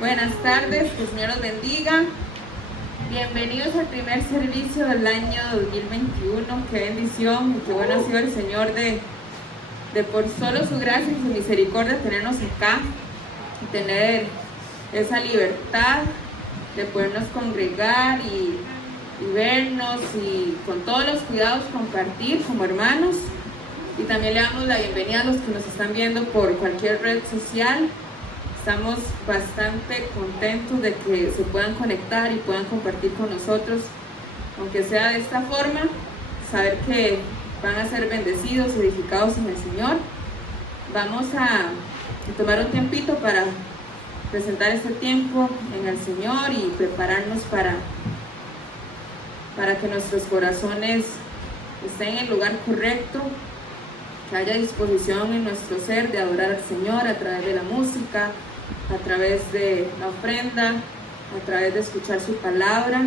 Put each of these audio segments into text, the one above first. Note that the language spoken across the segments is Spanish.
Buenas tardes, que el Señor los bendiga. Bienvenidos al primer servicio del año 2021. Qué bendición y qué bueno ha sido el Señor de por solo su gracia y su misericordia tenernos acá y tener esa libertad de podernos congregar y vernos y con todos los cuidados compartir como hermanos. Y también le damos la bienvenida a los que nos están viendo por cualquier red social. Estamos bastante contentos de que se puedan conectar y puedan compartir con nosotros, aunque sea de esta forma, saber que van a ser bendecidos y edificados en el Señor. Vamos a tomar un tiempito para presentar este tiempo en el Señor y prepararnos para que nuestros corazones estén en el lugar correcto, que haya disposición en nuestro ser de adorar al Señor a través de la música, a través de la ofrenda, a través de escuchar su palabra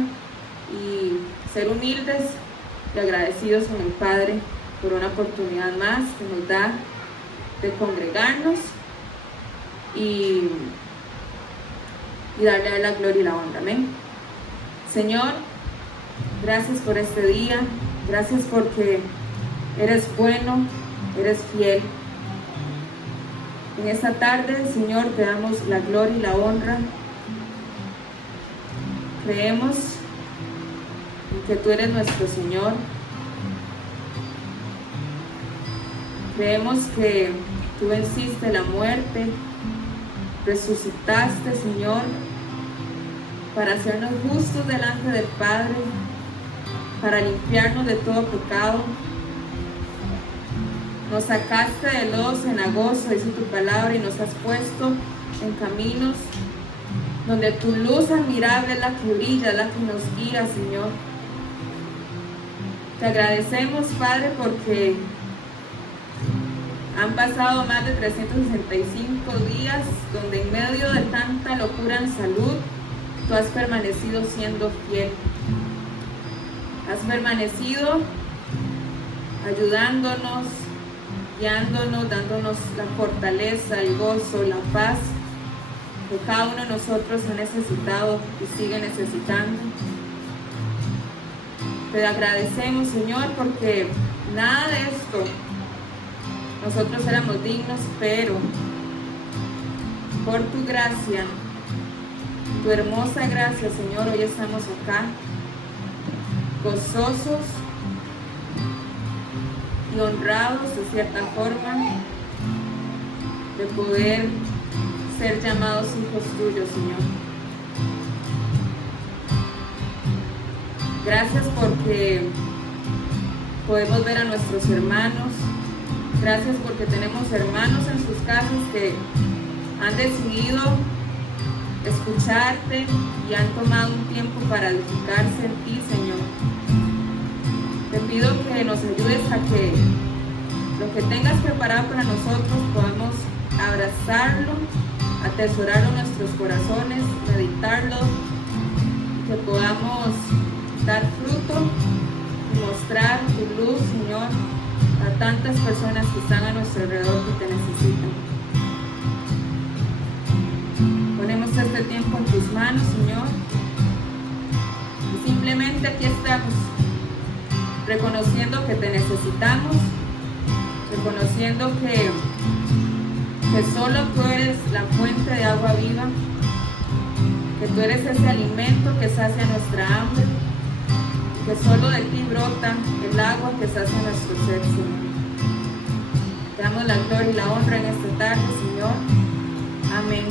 y ser humildes y agradecidos con el Padre por una oportunidad más que nos da de congregarnos y darle a la gloria y la honra. Amén. Señor, gracias por este día, gracias porque eres bueno, eres fiel. En esta tarde, Señor, te damos la gloria y la honra. Creemos en que tú eres nuestro Señor. Creemos que tú venciste la muerte, resucitaste, Señor, para hacernos justos delante del Padre, para limpiarnos de todo pecado. Nos sacaste del lodo cenagoso, dice tu palabra, y nos has puesto en caminos donde tu luz admirable es la que brilla, es la que nos guía, Señor. Te agradecemos, Padre, porque han pasado más de 365 días donde en medio de tanta locura en salud, tú has permanecido siendo fiel. Has permanecido ayudándonos, guiándonos, dándonos la fortaleza, el gozo, la paz que cada uno de nosotros ha necesitado y sigue necesitando. Te agradecemos, Señor, porque nada de esto nosotros éramos dignos, pero por tu gracia, tu hermosa gracia, Señor, hoy estamos acá, gozosos y honrados de cierta forma de poder ser llamados hijos tuyos, Señor. Gracias porque podemos ver a nuestros hermanos. Gracias porque tenemos hermanos en sus casas que han decidido escucharte y han tomado un tiempo para edificarse en ti, Señor. Te pido que nos ayudes a que lo que tengas preparado para nosotros podamos abrazarlo, atesorarlo en nuestros corazones, meditarlo, que podamos dar fruto y mostrar tu luz, Señor, a tantas personas que están a nuestro alrededor que te necesitan. Ponemos este tiempo en tus manos, Señor, y simplemente aquí estamos, reconociendo que te necesitamos, reconociendo que solo tú eres la fuente de agua viva, que tú eres ese alimento que sacia nuestra hambre, que solo de ti brota el agua que sacia nuestro ser, Señor. Te damos la gloria y la honra en esta tarde, Señor. Amén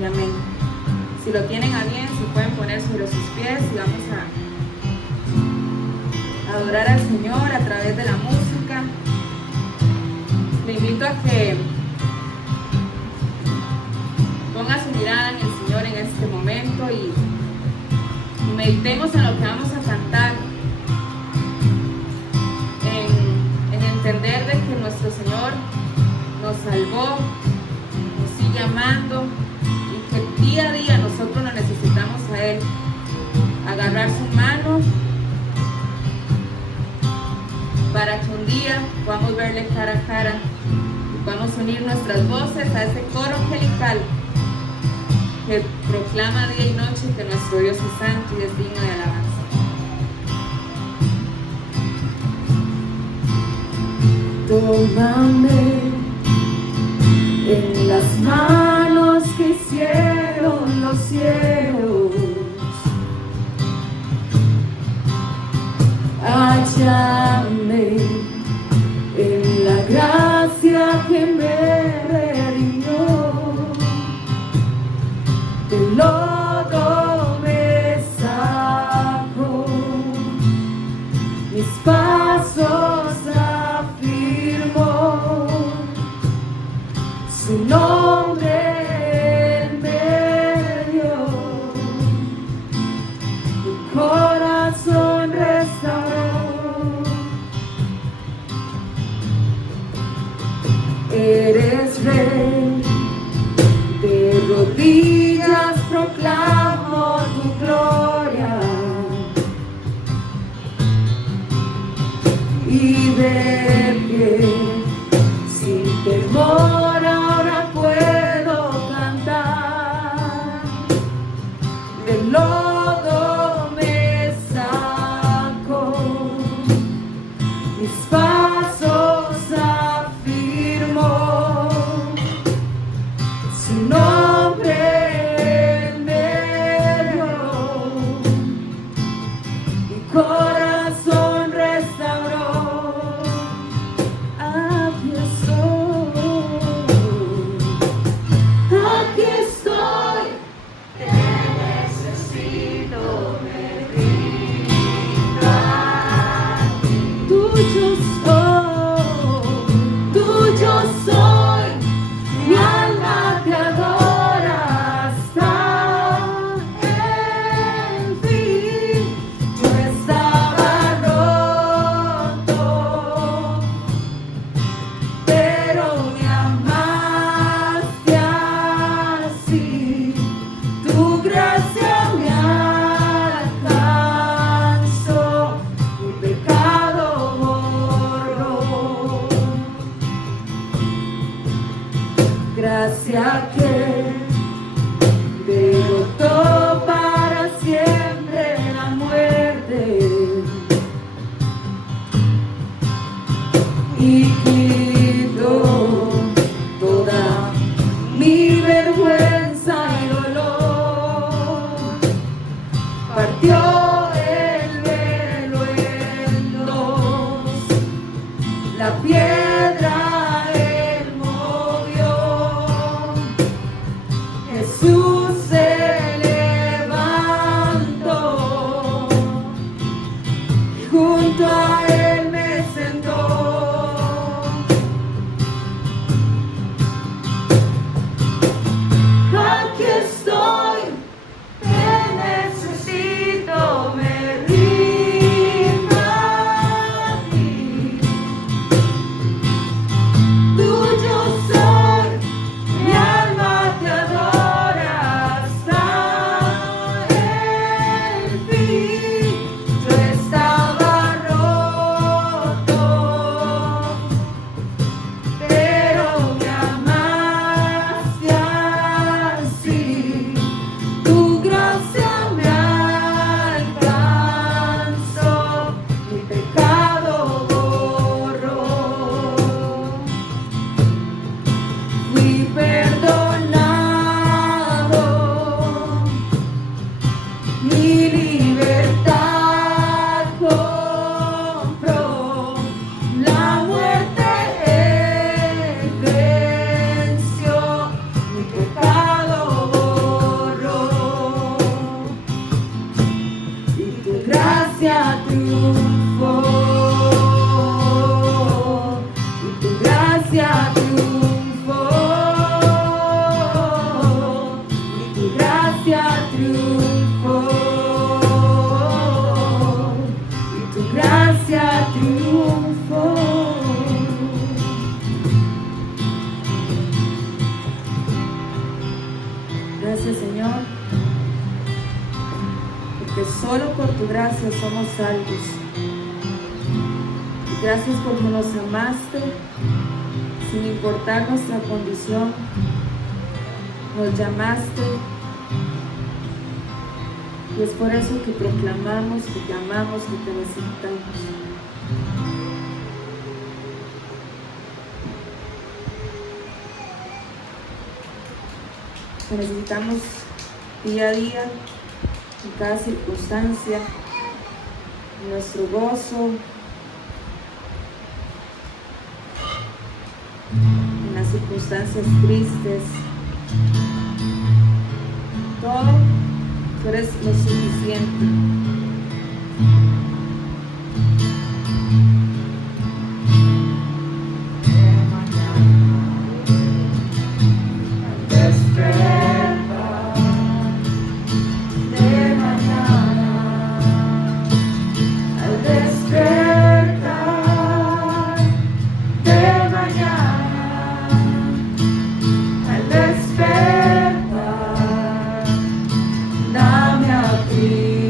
y amén. Si lo tienen a bien, se pueden poner sobre sus pies y vamos a adorar al Señor a través de la música. Le invito a que ponga su mirada en el Señor en este momento y meditemos en lo que vamos a cantar, en entender de que nuestro Señor nos salvó, nos sigue amando y que día a día nosotros lo necesitamos a Él. Agarrar su mano para que un día podamos verle cara a cara y podamos unir nuestras voces a ese coro angelical que proclama día y noche que nuestro Dios es santo y es digno de alabanza. Tómame en las manos que hicieron los cielos, hállame en la gracia que me redimió, del lodo me sacó, mis pasos afirmó, su nombre en medio, mi corazón restauró. Eres rey, de rodillas proclamo tu gloria, y de pie, sin temor ahora puedo cantar, del lodo me saco, mis pasos afirmo, su nombre en medio, mi corazón restauró. Aquí estoy, te necesito, me rindo a ti. Tuyo soy, mi alma te adora hasta el fin. Yo estaba roto, pero me amaste así, tu gracia me alcanzó, mi pecado borró. Gracia que derrotó para siempre la muerte y quitó toda mi vergüenza y dolor, partió el velo en dos, la piedra él movió, Jesús se levantó, y junto a él me sentó. Aquí estoy, te necesito, me rindo a ti. Tuyo soy, mi alma te adora hasta el fin. Yo estaba roto, pero me amaste así, tu gracia me alcanzó, mi pecado borró. Fui perdonado, mi libertad compró, la muerte él venció, mi pecado borró, y tu gracia triunfó, y tu gracia triunfó, y tu gracia triunfó, y tu gracia triunfó. Gracias, Señor, porque solo por tu gracia somos salvos. Y gracias porque nos amaste sin importar nuestra condición. Nos llamaste Y es por eso que proclamamos, que te amamos, que te necesitamos. Te necesitamos día a día, en cada circunstancia, en nuestro gozo, en las circunstancias tristes. Todo, tú eres lo suficiente. Dame a ti.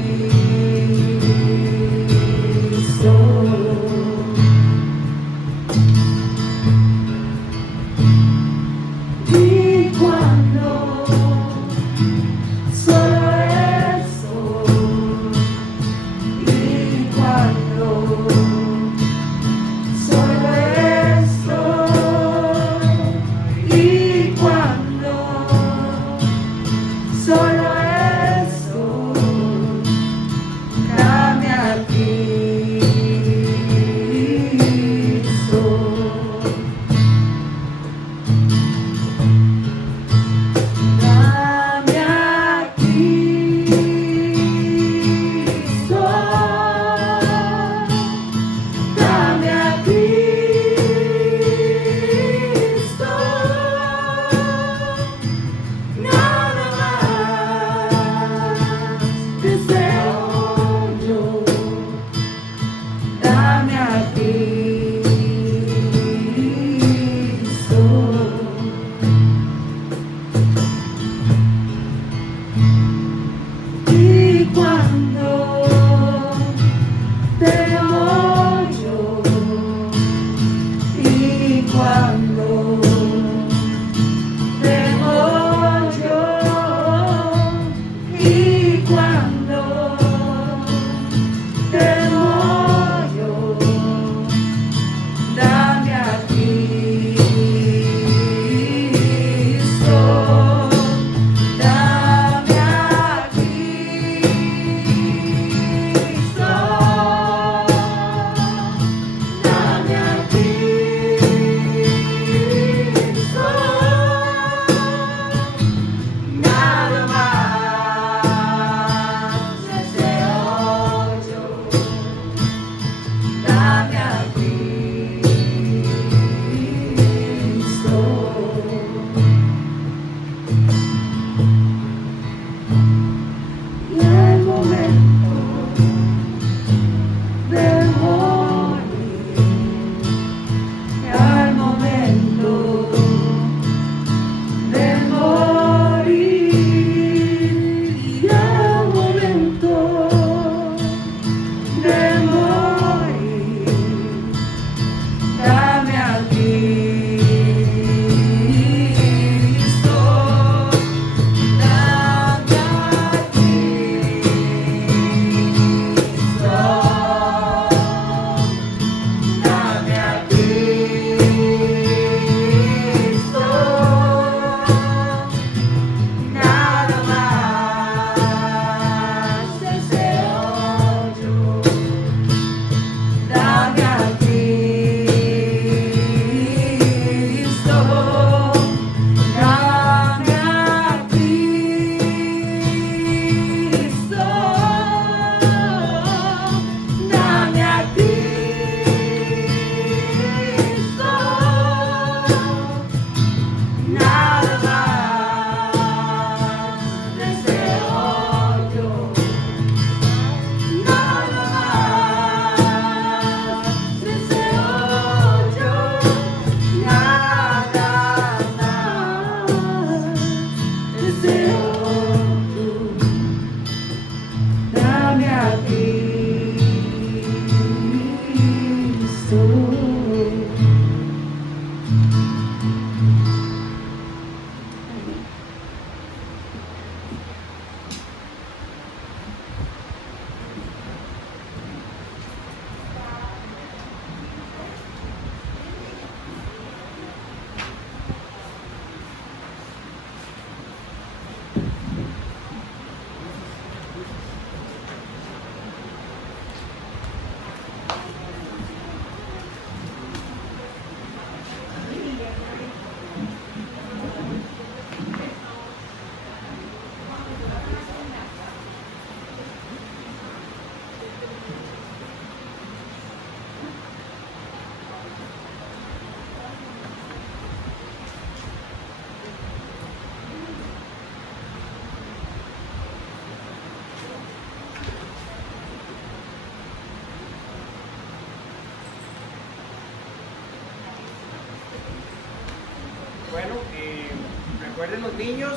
Recuerden, los niños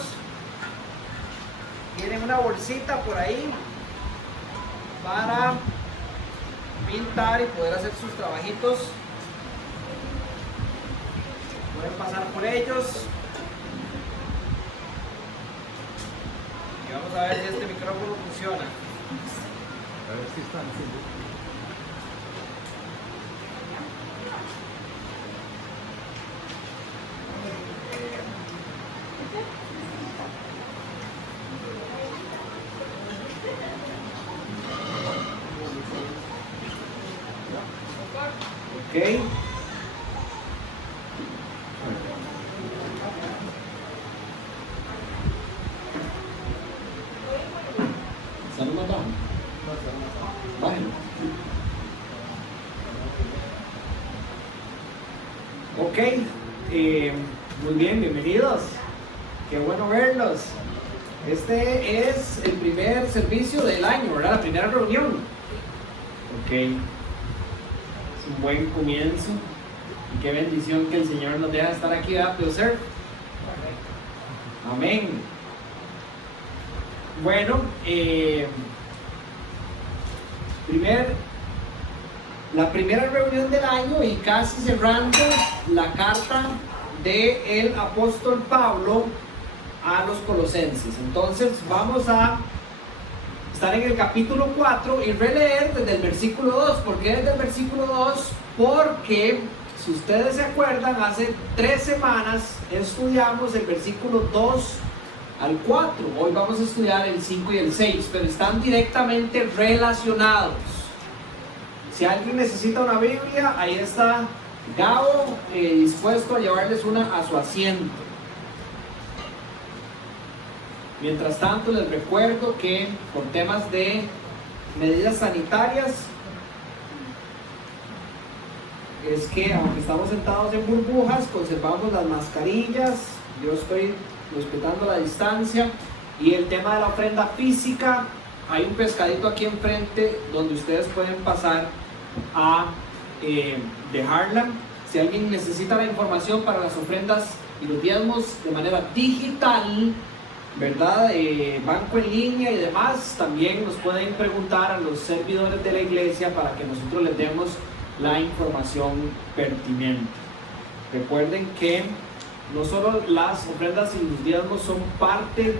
tienen una bolsita por ahí para pintar y poder hacer sus trabajitos. Pueden pasar por ellos. Y vamos a ver si este micrófono funciona. A ver si están haciendo. Ok. ¿Están más bajo? Bájenlo. Ok, muy bien, bienvenidos. Qué bueno verlos. Este es el primer servicio del año, ¿verdad? La primera reunión. Ok, es un buen comienzo. Y qué bendición que el Señor nos deja estar aquí, ¿verdad, Pioser? Amén. Bueno, la primera reunión del año y casi cerrando la carta del apóstol Pablo a los colosenses. Entonces vamos a estar en el capítulo 4 y releer desde el versículo 2. ¿Por qué desde el versículo 2? Porque, si ustedes se acuerdan, hace 3 semanas estudiamos el versículo 2 al 4. Hoy vamos a estudiar el 5 y el 6, pero están directamente relacionados. Si alguien necesita una Biblia, ahí está Gabo, dispuesto a llevarles una a su asiento. Mientras tanto, les recuerdo que por temas de medidas sanitarias, es que aunque estamos sentados en burbujas, conservamos las mascarillas. Yo estoy respetando la distancia. Y el tema de la ofrenda física, hay un pescadito aquí enfrente donde ustedes pueden pasar a dejarla. Si alguien necesita la información para las ofrendas y los diezmos de manera digital, ¿verdad? Banco en línea y demás, también nos pueden preguntar a los servidores de la iglesia para que nosotros les demos la información pertinente. Recuerden que no solo las ofrendas y los diezmos son parte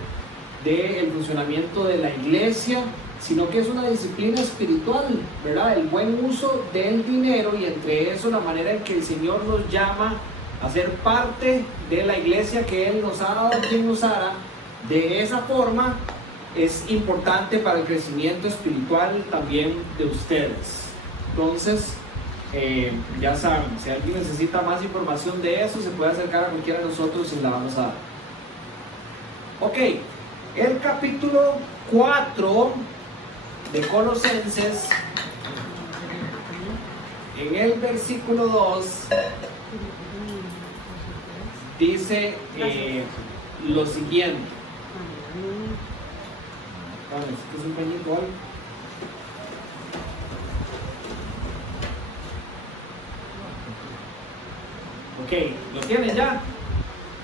del funcionamiento de la iglesia, sino que es una disciplina espiritual, ¿verdad? El buen uso del dinero, y entre eso la manera en que el Señor nos llama a ser parte de la iglesia que Él nos ha dado, quien nos hará. De esa forma es importante para el crecimiento espiritual también de ustedes. Entonces, ya saben, si alguien necesita más información de eso, se puede acercar a cualquiera de nosotros y la vamos a dar. Ok, el capítulo 4 de Colosenses, en el versículo 2, dice lo siguiente. ¿Es un pañito o algo? Ok, ¿lo tienen ya?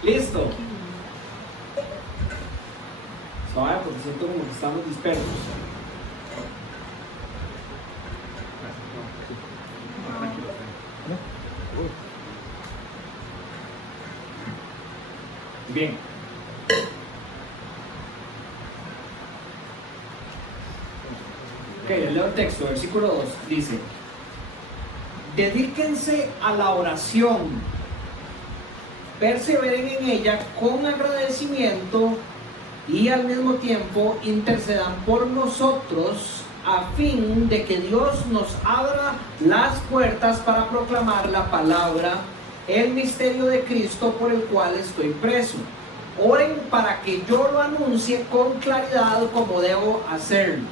¿Listo? Suave, porque siento como que estamos dispersos. Bien. Ok, leo el texto, versículo 2, dice: dedíquense a la oración, perseveren en ella con agradecimiento y al mismo tiempo intercedan por nosotros a fin de que Dios nos abra las puertas para proclamar la palabra, el misterio de Cristo por el cual estoy preso. Oren para que yo lo anuncie con claridad como debo hacerlo.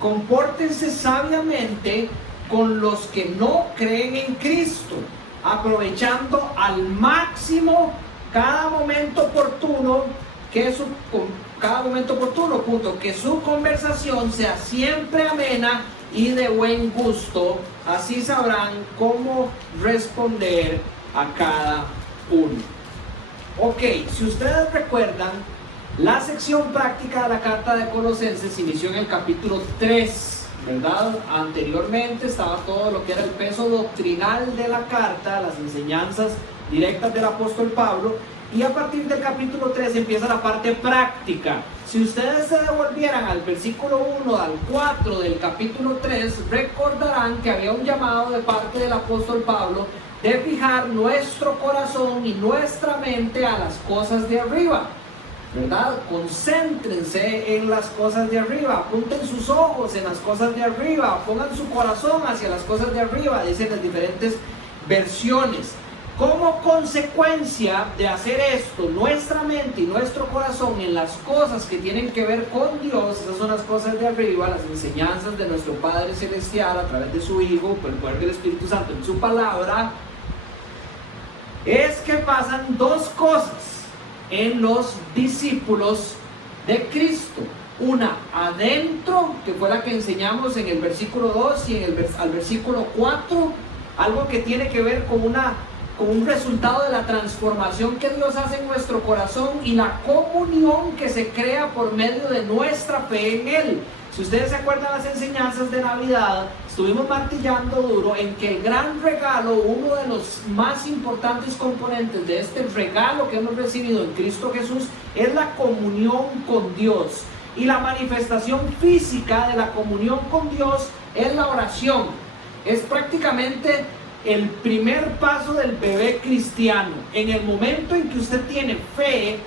Compórtense sabiamente con los que no creen en Cristo, aprovechando al máximo cada momento oportuno, que su conversación sea siempre amena y de buen gusto. Así sabrán cómo responder a cada uno. Ok, si ustedes recuerdan, la sección práctica de la carta de Colosenses inició en el capítulo 3, ¿verdad? Anteriormente estaba todo lo que era el peso doctrinal de la carta, las enseñanzas directas del apóstol Pablo, y a partir del capítulo 3 empieza la parte práctica. Si ustedes se devolvieran al versículo 1 al 4 del capítulo 3, recordarán que había un llamado de parte del apóstol Pablo de fijar nuestro corazón y nuestra mente a las cosas de arriba, ¿verdad? Concéntrense en las cosas de arriba, apunten sus ojos en las cosas de arriba, pongan su corazón hacia las cosas de arriba, dicen las diferentes versiones. Como consecuencia de hacer esto, nuestra mente y nuestro corazón en las cosas que tienen que ver con Dios, esas son las cosas de arriba, las enseñanzas de nuestro Padre Celestial a través de su Hijo, por el poder del Espíritu Santo en su palabra, es que pasan dos cosas en los discípulos de Cristo. Una adentro, que fue la que enseñamos en el versículo 2 y al versículo 4, algo que tiene que ver con un resultado de la transformación que Dios hace en nuestro corazón y la comunión que se crea por medio de nuestra fe en Él. Si ustedes se acuerdan las enseñanzas de Navidad, estuvimos martillando duro en que el gran regalo, uno de los más importantes componentes de este regalo que hemos recibido en Cristo Jesús, es la comunión con Dios. Y la manifestación física de la comunión con Dios es la oración. Es prácticamente el primer paso del bebé cristiano. En el momento en que usted tiene fe,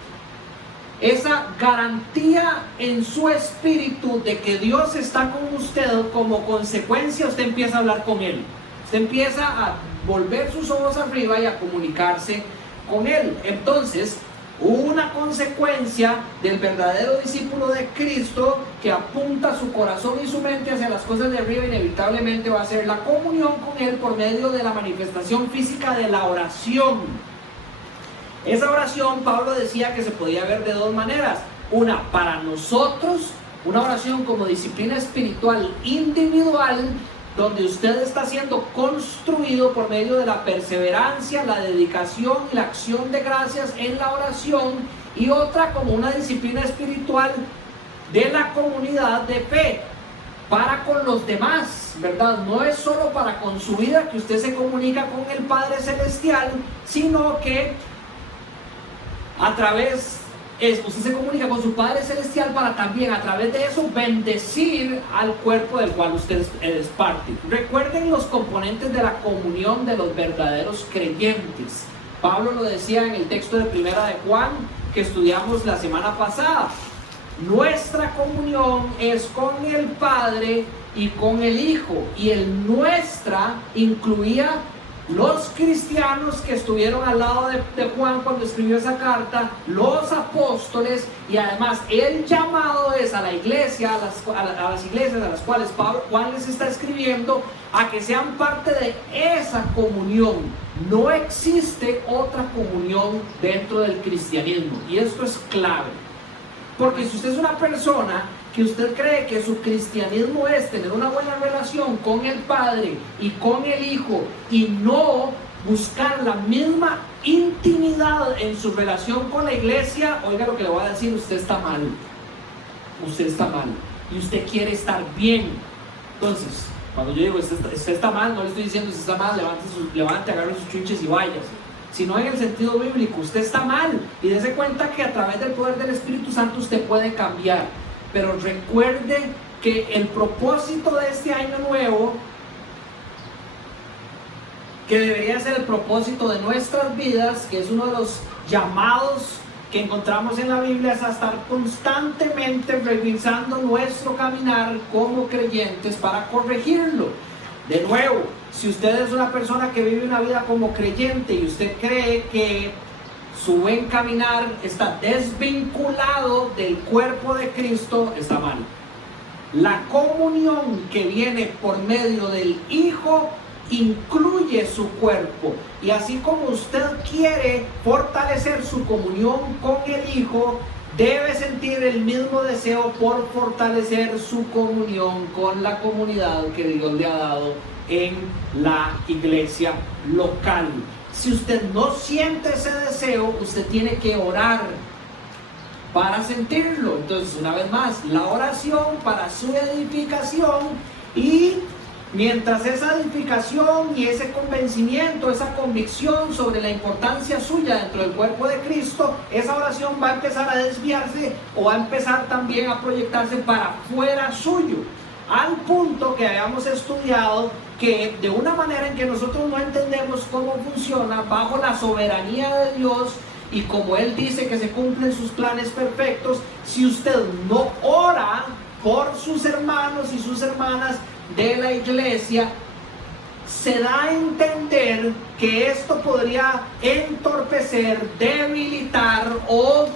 esa garantía en su espíritu de que Dios está con usted, como consecuencia usted empieza a hablar con Él. Usted empieza a volver sus ojos arriba y a comunicarse con Él. Entonces, una consecuencia del verdadero discípulo de Cristo que apunta su corazón y su mente hacia las cosas de arriba, inevitablemente va a ser la comunión con Él por medio de la manifestación física de la oración. Esa oración, Pablo decía que se podía ver de dos maneras. Una, para nosotros, una oración como disciplina espiritual individual, donde usted está siendo construido por medio de la perseverancia, la dedicación y la acción de gracias en la oración. Y otra como una disciplina espiritual de la comunidad de fe, para con los demás, ¿verdad? No es solo para con su vida que usted se comunica con el Padre Celestial, sino que usted se comunica con su Padre Celestial para también a través de eso bendecir al cuerpo del cual usted es parte. Recuerden los componentes de la comunión de los verdaderos creyentes. Pablo lo decía en el texto de Primera de Juan que estudiamos la semana pasada. Nuestra comunión es con el Padre y con el Hijo, y el nuestra incluía los cristianos que estuvieron al lado de Juan cuando escribió esa carta, los apóstoles, y además el llamado es a la iglesia, a las iglesias a las cuales Juan les está escribiendo, a que sean parte de esa comunión. No existe otra comunión dentro del cristianismo, y esto es clave, porque si usted es una persona que usted cree que su cristianismo es tener una buena relación con el Padre y con el Hijo y no buscar la misma intimidad en su relación con la iglesia, oiga lo que le voy a decir, usted está mal. Usted está mal y usted quiere estar bien. Entonces, cuando yo digo usted está mal, no le estoy diciendo usted está mal, levante, agarre sus chunches y váyase, sino en el sentido bíblico. Usted está mal y dése cuenta que a través del poder del Espíritu Santo usted puede cambiar. Pero recuerde que el propósito de este año nuevo, que debería ser el propósito de nuestras vidas, que es uno de los llamados que encontramos en la Biblia, es a estar constantemente revisando nuestro caminar como creyentes para corregirlo. De nuevo, si usted es una persona que vive una vida como creyente y usted cree que su buen caminar está desvinculado del cuerpo de Cristo, está mal. La comunión que viene por medio del Hijo incluye su cuerpo, y así como usted quiere fortalecer su comunión con el Hijo, debe sentir el mismo deseo por fortalecer su comunión con la comunidad que Dios le ha dado en la iglesia local. Si usted no siente ese deseo, usted tiene que orar para sentirlo. Entonces, una vez más, la oración para su edificación, y mientras esa edificación y ese convencimiento, esa convicción sobre la importancia suya dentro del cuerpo de Cristo, esa oración va a empezar a desviarse o va a empezar también a proyectarse para fuera suyo, al punto que hayamos estudiado que de una manera en que nosotros no entendemos cómo funciona bajo la soberanía de Dios y como Él dice que se cumplen sus planes perfectos, si usted no ora por sus hermanos y sus hermanas de la iglesia, se da a entender que esto podría entorpecer, debilitar, o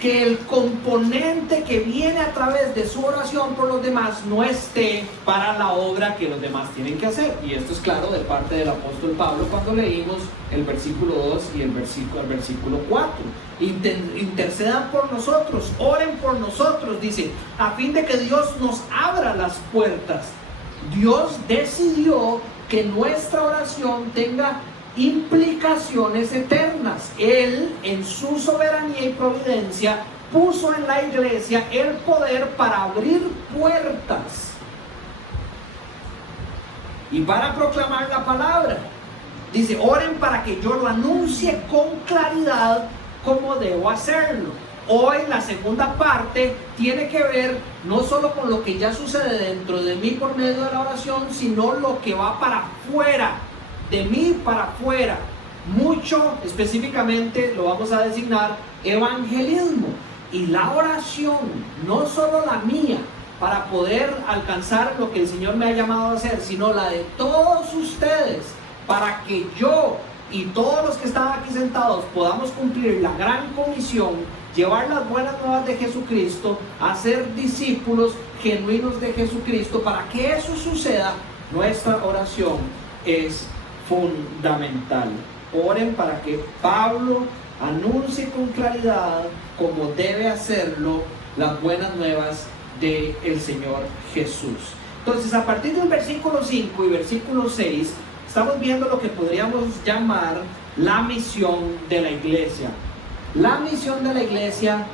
que el componente que viene a través de su oración por los demás no esté para la obra que los demás tienen que hacer. Y esto es claro de parte del apóstol Pablo cuando leímos el versículo 2 y el versículo 4. Intercedan por nosotros, oren por nosotros, dice, a fin de que Dios nos abra las puertas. Dios decidió que nuestra oración tenga implicaciones eternas. Él, en su soberanía y providencia, puso en la iglesia el poder para abrir puertas y para proclamar la palabra. Dice, oren para que yo lo anuncie con claridad como debo hacerlo. Hoy la segunda parte tiene que ver no solo con lo que ya sucede dentro de mí por medio de la oración, sino lo que va para afuera, de mí para afuera. Mucho específicamente lo vamos a designar evangelismo. Y la oración, no solo la mía, para poder alcanzar lo que el Señor me ha llamado a hacer, sino la de todos ustedes, para que yo y todos los que están aquí sentados podamos cumplir la gran comisión, llevar las buenas nuevas de Jesucristo, hacer discípulos genuinos de Jesucristo. Para que eso suceda, nuestra oración es fundamental. Oren para que Pablo anuncie con claridad, como debe hacerlo, las buenas nuevas del Señor Jesús. Entonces, a partir del versículo 5 y versículo 6, estamos viendo lo que podríamos llamar la misión de la iglesia. La misión de la iglesia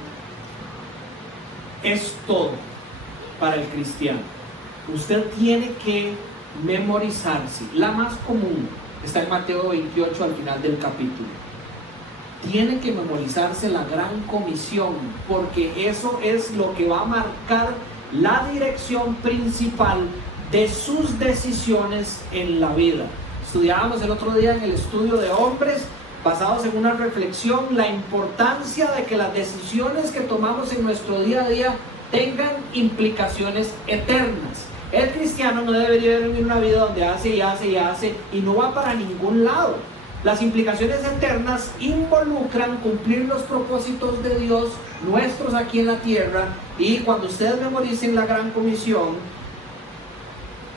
es todo para el cristiano. Usted tiene que memorizarse. La más común está en Mateo 28 al final del capítulo. Tiene que memorizarse la gran comisión, porque eso es lo que va a marcar la dirección principal de sus decisiones en la vida. Estudiábamos el otro día en el estudio de hombres, basados en una reflexión, la importancia de que las decisiones que tomamos en nuestro día a día tengan implicaciones eternas. El cristiano no debería vivir una vida donde hace y hace y hace y no va para ningún lado. Las implicaciones eternas involucran cumplir los propósitos de Dios nuestros aquí en la tierra, y cuando ustedes memoricen la gran comisión,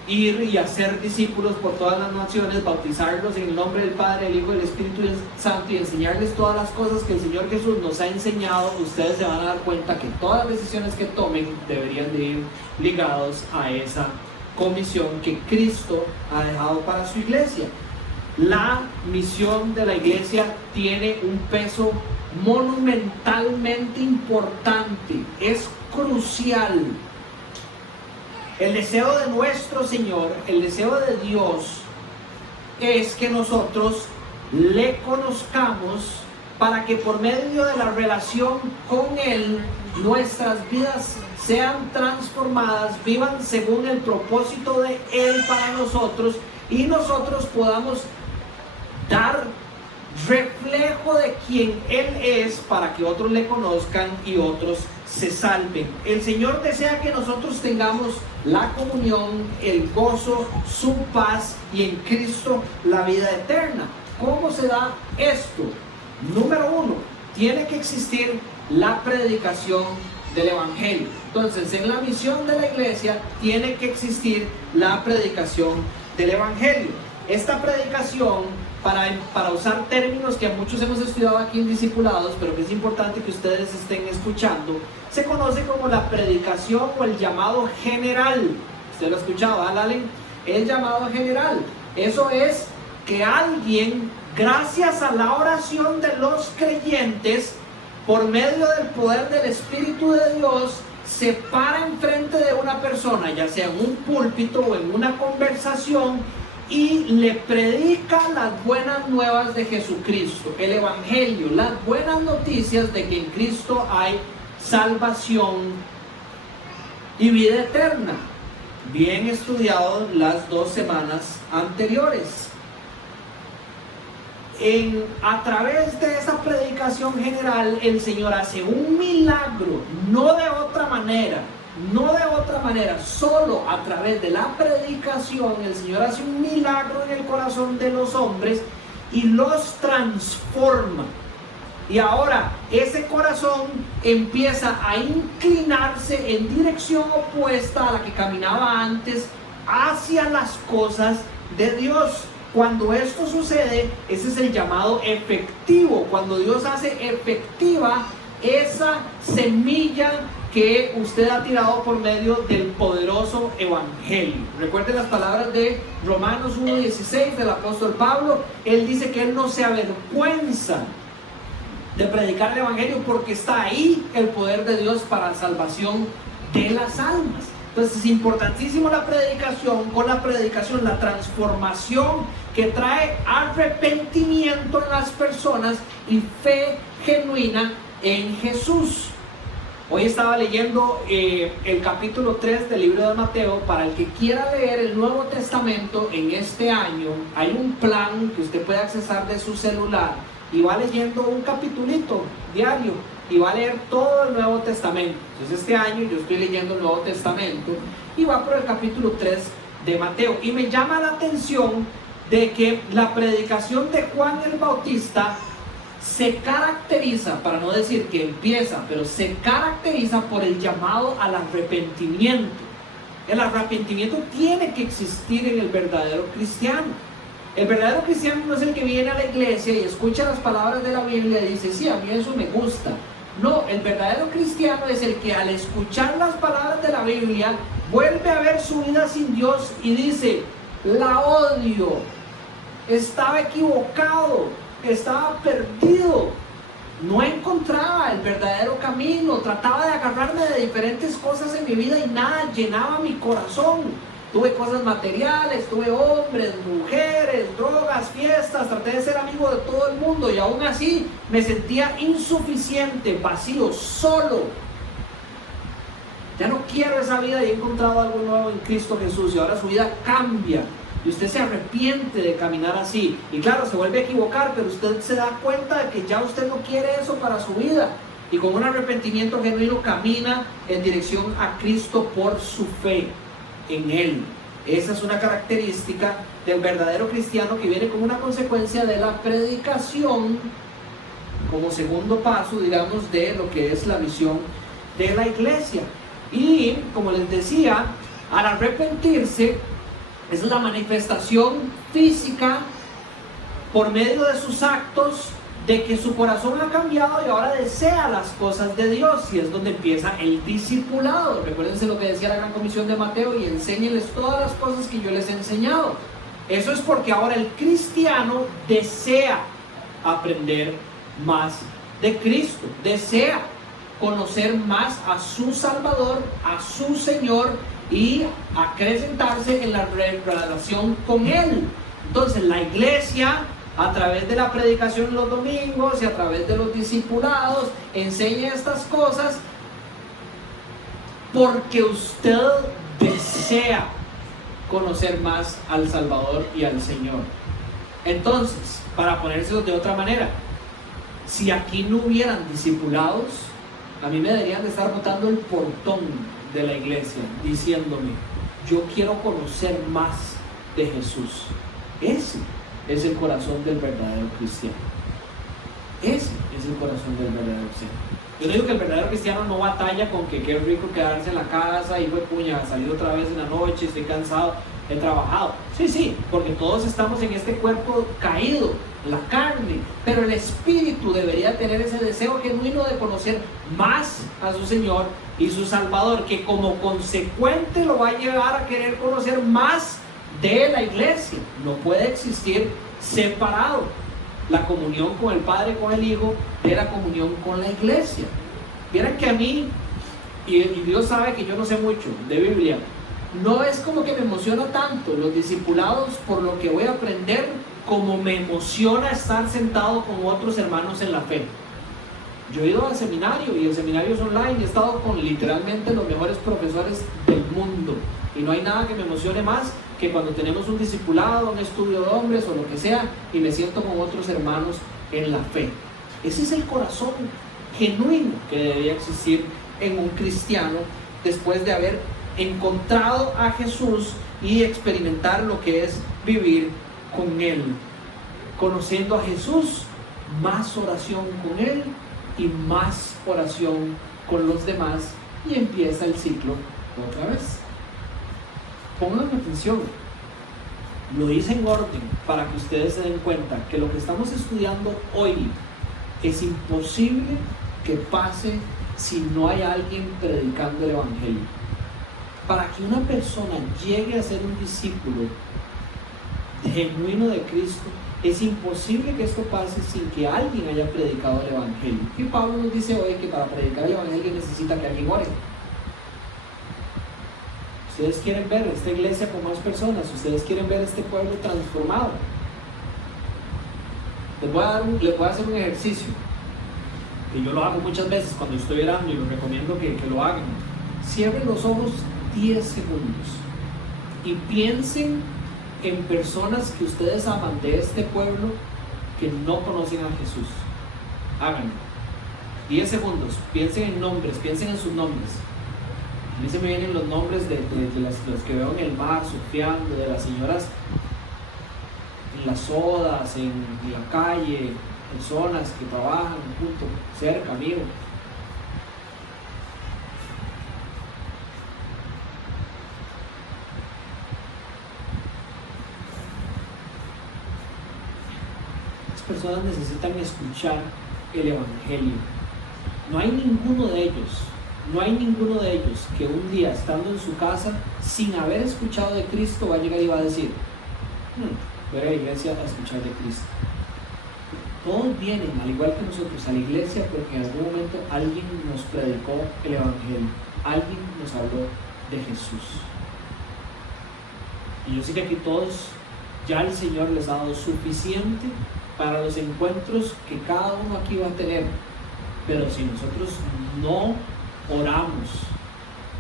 ir y hacer discípulos por todas las naciones, bautizarlos en el nombre del Padre, del Hijo y del Espíritu Santo, y enseñarles todas las cosas que el Señor Jesús nos ha enseñado, ustedes se van a dar cuenta que todas las decisiones que tomen deberían de ir ligados a esa comisión que Cristo ha dejado para su iglesia. La misión de la iglesia tiene un peso monumentalmente importante, es crucial. El deseo de nuestro Señor, el deseo de Dios, es que nosotros le conozcamos para que por medio de la relación con Él, nuestras vidas sean transformadas, vivan según el propósito de Él para nosotros, y nosotros podamos dar reflejo de quien Él es para que otros le conozcan y otros se salven. El Señor desea que nosotros tengamos la comunión, el gozo, su paz y en Cristo la vida eterna. ¿Cómo se da esto? Número 1, tiene que existir la predicación del Evangelio. Entonces, en la misión de la iglesia tiene que existir la predicación del Evangelio. Esta predicación, para usar términos que muchos hemos estudiado aquí en Discipulados, pero que es importante que ustedes estén escuchando, se conoce como la predicación o el llamado general. ¿Usted lo ha escuchado, Allen? El llamado general. Eso es que alguien gracias a la oración de los creyentes, por medio del poder del Espíritu de Dios, se para enfrente de una persona, ya sea en un púlpito o en una conversación, y le predica las buenas nuevas de Jesucristo, el Evangelio, las buenas noticias de que en Cristo hay salvación y vida eterna. Bien estudiado las 2 semanas anteriores. A través de esa predicación general, el Señor hace un milagro, no de otra manera, solo a través de la predicación. El Señor hace un milagro en el corazón de los hombres y los transforma. Y ahora ese corazón empieza a inclinarse en dirección opuesta a la que caminaba antes, hacia las cosas de Dios. Cuando esto sucede, ese es el llamado efectivo. Cuando Dios hace efectiva esa semilla que usted ha tirado por medio del poderoso Evangelio. Recuerden las palabras de Romanos 1:16 del apóstol Pablo. Él dice que él no se avergüenza de predicar el Evangelio porque está ahí el poder de Dios para la salvación de las almas. Entonces es importantísimo la predicación. Con la predicación, la transformación que trae arrepentimiento en las personas y fe genuina en Jesús. Hoy estaba leyendo el capítulo 3 del libro de Mateo. Para el que quiera leer el Nuevo Testamento en este año, hay un plan que usted puede accesar de su celular y va leyendo un capitulito diario y va a leer todo el Nuevo Testamento. Entonces este año yo estoy leyendo el Nuevo Testamento y va por el capítulo 3 de Mateo, y me llama la atención de que la predicación de Juan el Bautista se caracteriza, para no decir que empieza, pero se caracteriza por el llamado al arrepentimiento. El arrepentimiento tiene que existir en el verdadero cristiano. El verdadero cristiano no es el que viene a la iglesia y escucha las palabras de la Biblia y dice, sí, a mí eso me gusta. No, el verdadero cristiano es el que al escuchar las palabras de la Biblia vuelve a ver su vida sin Dios y dice, la odio, estaba equivocado, estaba perdido, no encontraba el verdadero camino, trataba de agarrarme de diferentes cosas en mi vida y nada llenaba mi corazón. Tuve cosas materiales, tuve hombres, mujeres, drogas, fiestas, traté de ser amigo de todo el mundo y aún así me sentía insuficiente, vacío, solo. Ya no quiero esa vida y he encontrado algo nuevo en Cristo Jesús y ahora su vida cambia y usted se arrepiente de caminar así. Y claro, se vuelve a equivocar, pero usted se da cuenta de que ya usted no quiere eso para su vida. Y con un arrepentimiento genuino camina en dirección a Cristo por su fe en Él. Esa es una característica del verdadero cristiano que viene como una consecuencia de la predicación, como segundo paso, digamos, de lo que es la misión de la iglesia. Y como les decía, al arrepentirse es la manifestación física por medio de sus actos de que su corazón ha cambiado y ahora desea las cosas de Dios, y es donde empieza el discipulado. Recuérdense lo que decía la Gran Comisión de Mateo, y enséñenles todas las cosas que yo les he enseñado. Eso es porque ahora el cristiano desea aprender más de Cristo, desea conocer más a su Salvador, a su Señor, y acrecentarse en la relación con Él. Entonces la iglesia, a través de la predicación los domingos y a través de los discipulados, enseña estas cosas porque usted desea conocer más al Salvador y al Señor. Entonces, para ponérselo de otra manera, si aquí no hubieran discipulados, a mí me deberían de estar botando el portón de la iglesia diciéndome, yo quiero conocer más de Jesús. Ese es el corazón del verdadero cristiano. Ese es el corazón del verdadero cristiano. Yo digo que el verdadero cristiano no batalla con que qué rico quedarse en la casa y pues puña, salir otra vez en la noche, estoy cansado, he trabajado. Sí, porque todos estamos en este cuerpo caído, la carne, pero el espíritu debería tener ese deseo genuino de conocer más a su Señor y su Salvador, que como consecuente lo va a llevar a querer conocer más de la iglesia. No puede existir separado. La comunión con el Padre, con el Hijo, es la comunión con la iglesia. Vieran que a mí, y Dios sabe que yo no sé mucho de Biblia, no es como que me emociona tanto los discipulados por lo que voy a aprender, como me emociona estar sentado con otros hermanos en la fe. Yo he ido al seminario, y el seminario es online, he estado con literalmente los mejores profesores del mundo, y no hay nada que me emocione más que cuando tenemos un discipulado, un estudio de hombres o lo que sea, y me siento con otros hermanos en la fe. Ese es el corazón genuino que debería existir en un cristiano después de haber encontrado a Jesús y experimentar lo que es vivir con Él. Conociendo a Jesús, más oración con Él y más oración con los demás, y empieza el ciclo otra vez. Pongan atención, lo hice en orden para que ustedes se den cuenta que lo que estamos estudiando hoy es imposible que pase si no hay alguien predicando el Evangelio. Para que una persona llegue a ser un discípulo genuino de Cristo, es imposible que esto pase sin que alguien haya predicado el Evangelio. Y Pablo nos dice hoy que para predicar el Evangelio necesita que alguien ore. Ustedes quieren ver esta iglesia con más personas, ustedes quieren ver este pueblo transformado. Les voy a hacer un ejercicio, que yo lo hago muchas veces cuando estoy orando, y los recomiendo que lo hagan. Cierren los ojos 10 segundos y piensen en personas que ustedes aman de este pueblo que no conocen a Jesús. Háganlo. 10 segundos, piensen en nombres, piensen en sus nombres. A mí se me vienen los nombres de los que veo en el mar surfeando, de las señoras en las sodas, en la calle, personas que trabajan junto, cerca, mío. Las personas necesitan escuchar el Evangelio. No hay ninguno de ellos que un día, estando en su casa, sin haber escuchado de Cristo, va a llegar y va a decir: voy a la iglesia a escuchar de Cristo. Todos vienen, al igual que nosotros, a la iglesia porque en algún momento alguien nos predicó el Evangelio, alguien nos habló de Jesús. Y yo sé que aquí todos, ya el Señor les ha dado suficiente para los encuentros que cada uno aquí va a tener. Pero si nosotros no oramos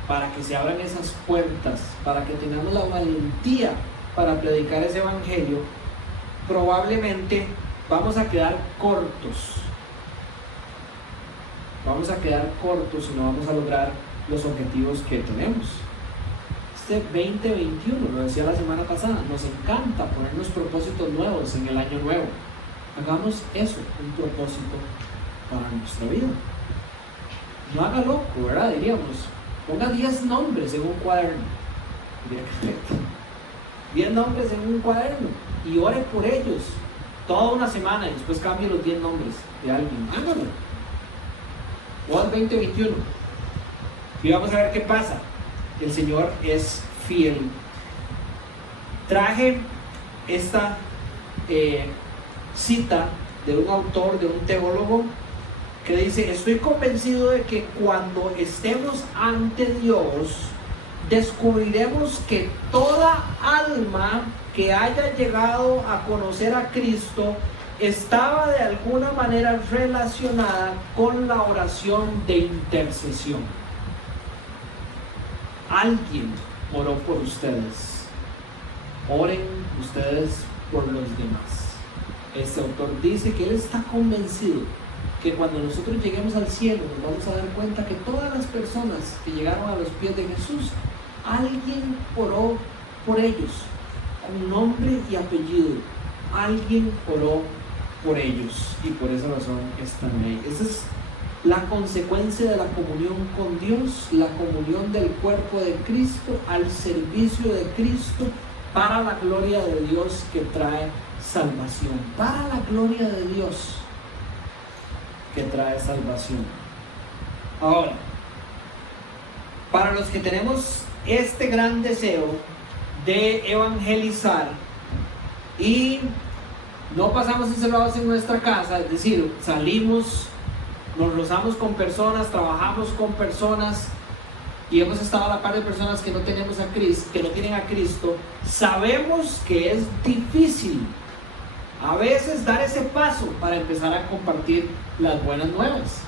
para que se abran esas puertas, para que tengamos la valentía para predicar ese Evangelio, probablemente vamos a quedar cortos. Vamos a quedar cortos y no vamos a lograr los objetivos que tenemos. Este 2021, lo decía la semana pasada, nos encanta ponernos propósitos nuevos en el año nuevo. Hagamos eso, un propósito para nuestra vida. No haga loco, ¿verdad? Diríamos, ponga 10 nombres en un cuaderno. 10 nombres en un cuaderno y ore por ellos toda una semana, y después cambie los 10 nombres de alguien. Hágalo. O al 2021 y vamos a ver qué pasa. El Señor es fiel. Traje esta cita de un autor, de un teólogo, que dice: estoy convencido de que cuando estemos ante Dios, descubriremos que toda alma que haya llegado a conocer a Cristo estaba de alguna manera relacionada con la oración de intercesión. Alguien oró por ustedes. Oren ustedes por los demás. Este autor dice que él está convencido que cuando nosotros lleguemos al cielo nos vamos a dar cuenta que todas las personas que llegaron a los pies de Jesús, alguien oró por ellos, con nombre y apellido. Alguien oró por ellos y por esa razón están ahí. Esa es la consecuencia de la comunión con Dios, la comunión del cuerpo de Cristo al servicio de Cristo para la gloria de Dios, que trae salvación. Para la gloria de Dios que trae salvación. Ahora, para los que tenemos este gran deseo de evangelizar y no pasamos encerrados en nuestra casa, es decir, salimos, nos rozamos con personas, trabajamos con personas y hemos estado a la par de personas que no tenemos a Cristo, que no tienen a Cristo. Sabemos que es difícil a veces dar ese paso para empezar a compartir las buenas nuevas.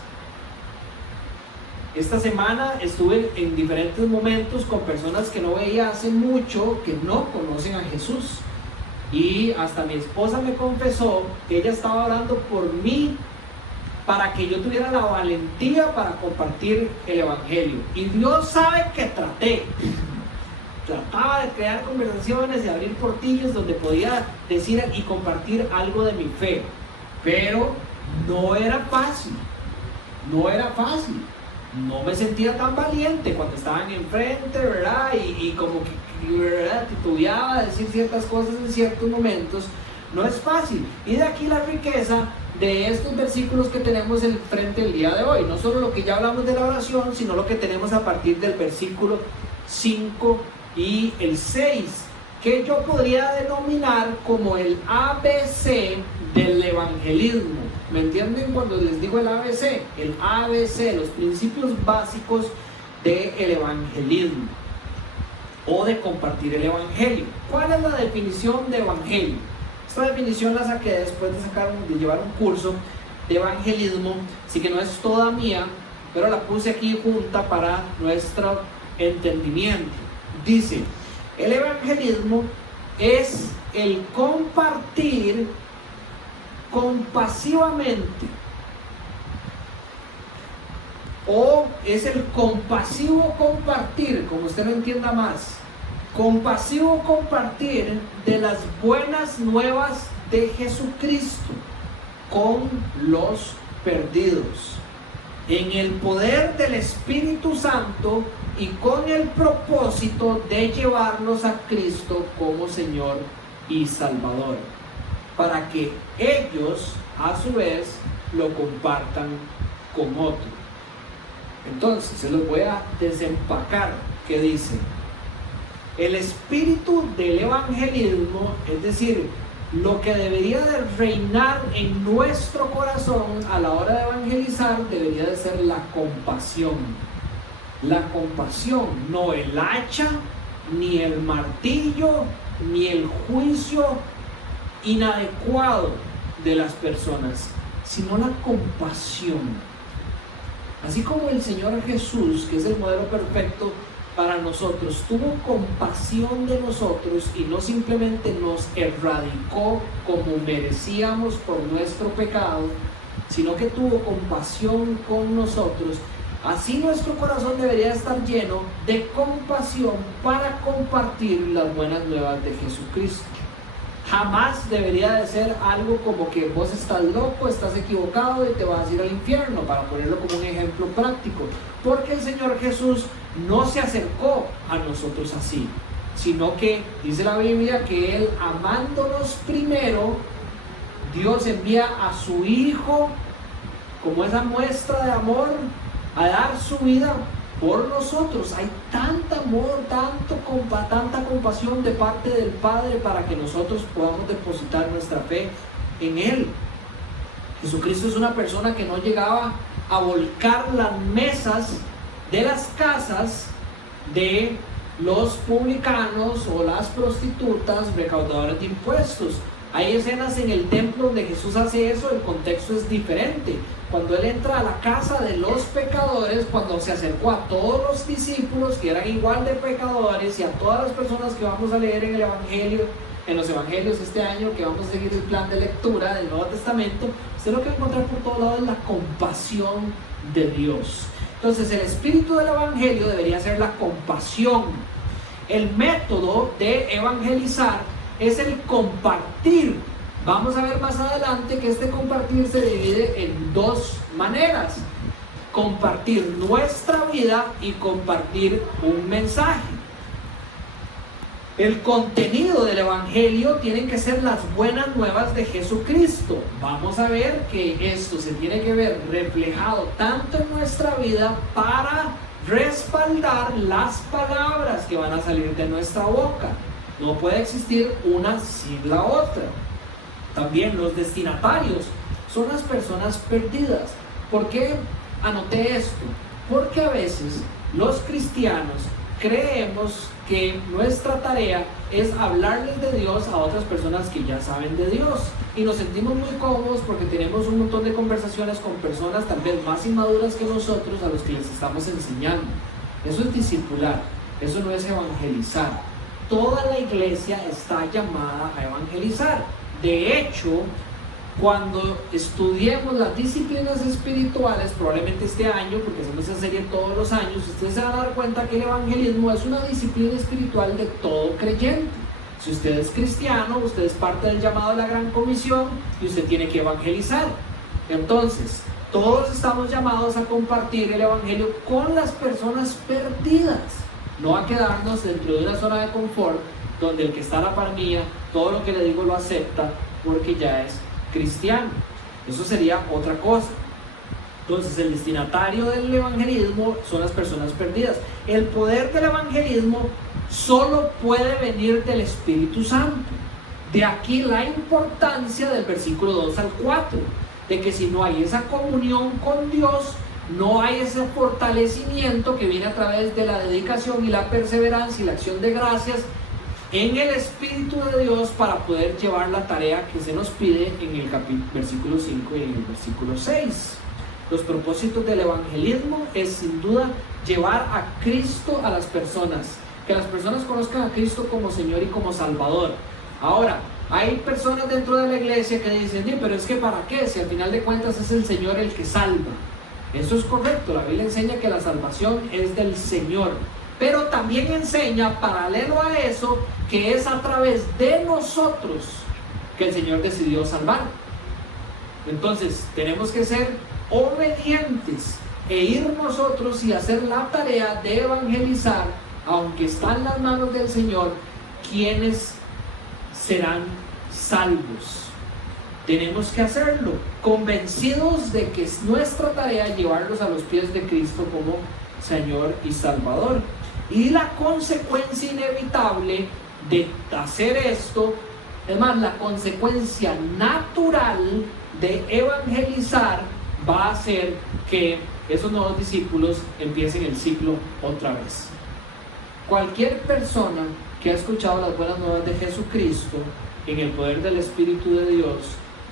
Esta semana estuve en diferentes momentos con personas que no veía hace mucho, que no conocen a Jesús. Y hasta mi esposa me confesó que ella estaba orando por mí para que yo tuviera la valentía para compartir el Evangelio. Y Dios sabe que trataba de crear conversaciones y abrir portillos donde podía decir y compartir algo de mi fe. Pero no era fácil. No me sentía tan valiente cuando estaban enfrente, ¿verdad? Y como que, ¿verdad?, titubeaba de decir ciertas cosas en ciertos momentos. No es fácil. Y de aquí la riqueza de estos versículos que tenemos enfrente el día de hoy. No solo lo que ya hablamos de la oración, sino lo que tenemos a partir del versículo 5 y el 6, que yo podría denominar como el ABC del evangelismo. ¿Me entienden cuando les digo el ABC? El ABC, los principios básicos del evangelismo o de compartir el evangelio. ¿Cuál es la definición de evangelio? Esta definición la saqué después de llevar un curso de evangelismo, así que no es toda mía, pero la puse aquí junta para nuestro entendimiento. Dice, el evangelismo es el compartir compasivamente, o es el compasivo compartir, como usted lo entienda más, compasivo compartir de las buenas nuevas de Jesucristo con los perdidos, en el poder del Espíritu Santo y con el propósito de llevarlos a Cristo como Señor y Salvador, para que ellos a su vez lo compartan con otros. Entonces se los voy a desempacar, que dice: el espíritu del evangelismo, es decir, lo que debería de reinar en nuestro corazón a la hora de evangelizar, debería de ser la compasión. La compasión, no el hacha, ni el martillo, ni el juicio inadecuado de las personas, sino la compasión. Así como el Señor Jesús, que es el modelo perfecto para nosotros, tuvo compasión de nosotros y no simplemente nos erradicó como merecíamos por nuestro pecado, sino que tuvo compasión con nosotros. Así nuestro corazón debería estar lleno de compasión para compartir las buenas nuevas de Jesucristo. Jamás debería de ser algo como que vos estás loco, estás equivocado y te vas a ir al infierno, para ponerlo como un ejemplo práctico. Porque el Señor Jesús no se acercó a nosotros así, sino que dice la Biblia que Él, amándonos primero, Dios envía a su Hijo como esa muestra de amor a dar su vida por nosotros. Hay tanto amor, tanta compasión de parte del Padre para que nosotros podamos depositar nuestra fe en Él. Jesucristo es una persona que no llegaba a volcar las mesas de las casas de los publicanos o las prostitutas recaudadoras de impuestos. Hay escenas en el templo donde Jesús hace eso, el contexto es diferente. Cuando Él entra a la casa de los pecadores, cuando se acercó a todos los discípulos que eran igual de pecadores y a todas las personas que vamos a leer en el Evangelio, en los Evangelios este año, que vamos a seguir el plan de lectura del Nuevo Testamento, usted lo que va a encontrar por todos lados es la compasión de Dios. Entonces el espíritu del Evangelio debería ser la compasión. El método de evangelizar es el compartir. Vamos a ver más adelante que este compartir se divide en dos maneras: compartir nuestra vida y compartir un mensaje. El contenido del Evangelio tienen que ser las buenas nuevas de Jesucristo. Vamos a ver que esto se tiene que ver reflejado tanto en nuestra vida para respaldar las palabras que van a salir de nuestra boca. No puede existir una sin la otra. También los destinatarios son las personas perdidas. ¿Por qué anoté esto? Porque a veces los cristianos creemos que nuestra tarea es hablarles de Dios a otras personas que ya saben de Dios, y nos sentimos muy cómodos porque tenemos un montón de conversaciones con personas tal vez más inmaduras que nosotros, a los que les estamos enseñando. Eso es discipular, eso no es evangelizar. Toda la iglesia está llamada a evangelizar. De hecho, cuando estudiemos las disciplinas espirituales, probablemente este año, porque hacemos esa serie todos los años, ustedes se van a dar cuenta que el evangelismo es una disciplina espiritual de todo creyente. Si usted es cristiano, usted es parte del llamado de la Gran Comisión y usted tiene que evangelizar. Entonces, todos estamos llamados a compartir el evangelio con las personas perdidas, no a quedarnos dentro de una zona de confort donde el que está a la par mía, todo lo que le digo lo acepta porque ya es cristiano. Eso sería otra cosa. Entonces, el destinatario del evangelismo son las personas perdidas. El poder del evangelismo solo puede venir del Espíritu Santo. De aquí la importancia del versículo 2 al 4, de que si no hay esa comunión con Dios, no hay ese fortalecimiento que viene a través de la dedicación y la perseverancia y la acción de gracias en el Espíritu de Dios para poder llevar la tarea que se nos pide en el versículo 5 y en el versículo 6. Los propósitos del evangelismo es sin duda llevar a Cristo a las personas, que las personas conozcan a Cristo como Señor y como Salvador. Ahora, hay personas dentro de la iglesia que dicen, pero es que ¿para qué? Si al final de cuentas es el Señor el que salva. Eso es correcto, la Biblia enseña que la salvación es del Señor, pero también enseña, paralelo a eso, que es a través de nosotros que el Señor decidió salvar. Entonces, tenemos que ser obedientes e ir nosotros y hacer la tarea de evangelizar, aunque está en las manos del Señor, quienes serán salvos. Tenemos que hacerlo, convencidos de que es nuestra tarea llevarlos a los pies de Cristo como Señor y Salvador. Y la consecuencia inevitable de hacer esto, es más, la consecuencia natural de evangelizar va a ser que esos nuevos discípulos empiecen el ciclo otra vez. Cualquier persona que ha escuchado las buenas nuevas de Jesucristo en el poder del Espíritu de Dios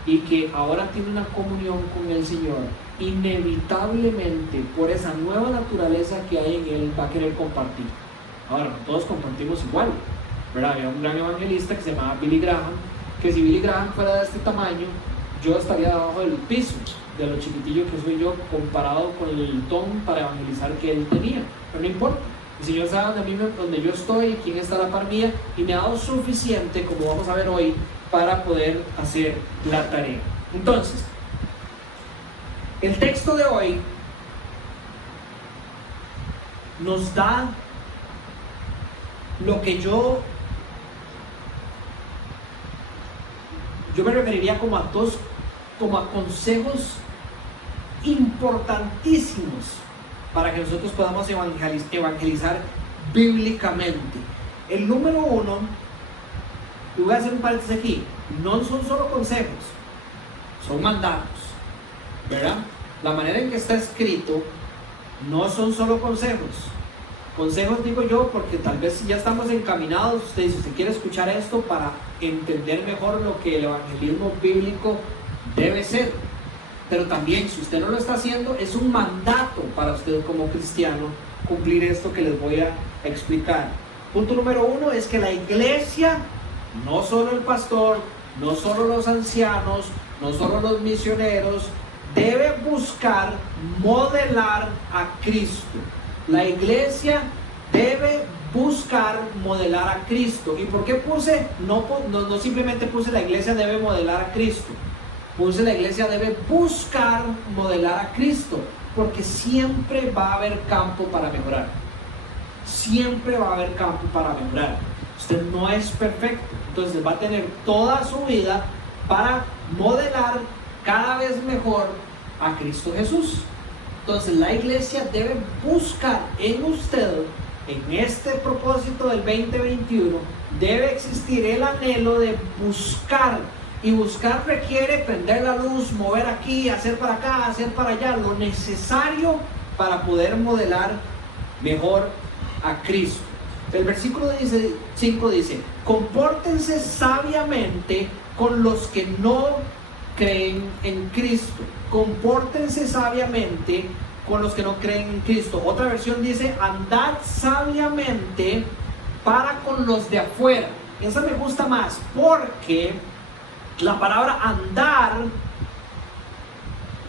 y que ahora tiene una comunión con el Señor, inevitablemente por esa nueva naturaleza que hay en él va a querer compartir. Ahora, no todos compartimos igual, ¿verdad? Había un gran evangelista que se llamaba Billy Graham, que si Billy Graham fuera de este tamaño, yo estaría debajo del piso, de lo chiquitillo que soy yo comparado con el don para evangelizar que él tenía, pero no importa. El Señor sabe donde yo estoy, quién está a la par mía, y me ha dado suficiente, como vamos a ver hoy, para poder hacer la tarea. Entonces, el texto de hoy nos da lo que yo me referiría como a consejos importantísimos para que nosotros podamos evangelizar bíblicamente. El número uno, y voy a hacer un paréntesis aquí, no son solo consejos, son mandatos, ¿verdad? La manera en que está escrito no son solo consejos. Consejos digo yo porque tal vez ya estamos encaminados, si usted quiere escuchar esto para entender mejor lo que el evangelismo bíblico debe ser. Pero también, si usted no lo está haciendo, es un mandato para usted como cristiano cumplir esto que les voy a explicar. Punto número uno es que la iglesia, no solo el pastor, no solo los ancianos, no solo los misioneros, debe buscar modelar a Cristo. La iglesia debe buscar modelar a Cristo. ¿Y por qué puse? No simplemente puse la iglesia debe modelar a Cristo. Puse la iglesia debe buscar modelar a Cristo, porque siempre va a haber campo para mejorar. Siempre va a haber campo para mejorar. Usted no es perfecto, entonces va a tener toda su vida para modelar cada vez mejor a Cristo Jesús. Entonces la iglesia debe buscar en usted, en este propósito del 2021, debe existir el anhelo de buscar Y buscar requiere prender la luz, mover aquí, hacer para acá, hacer para allá, lo necesario para poder modelar mejor a Cristo. El versículo 5 dice: compórtense sabiamente con los que no creen en Cristo. Compórtense sabiamente con los que no creen en Cristo. Otra versión dice: andad sabiamente para con los de afuera. Esa me gusta más, porque la palabra andar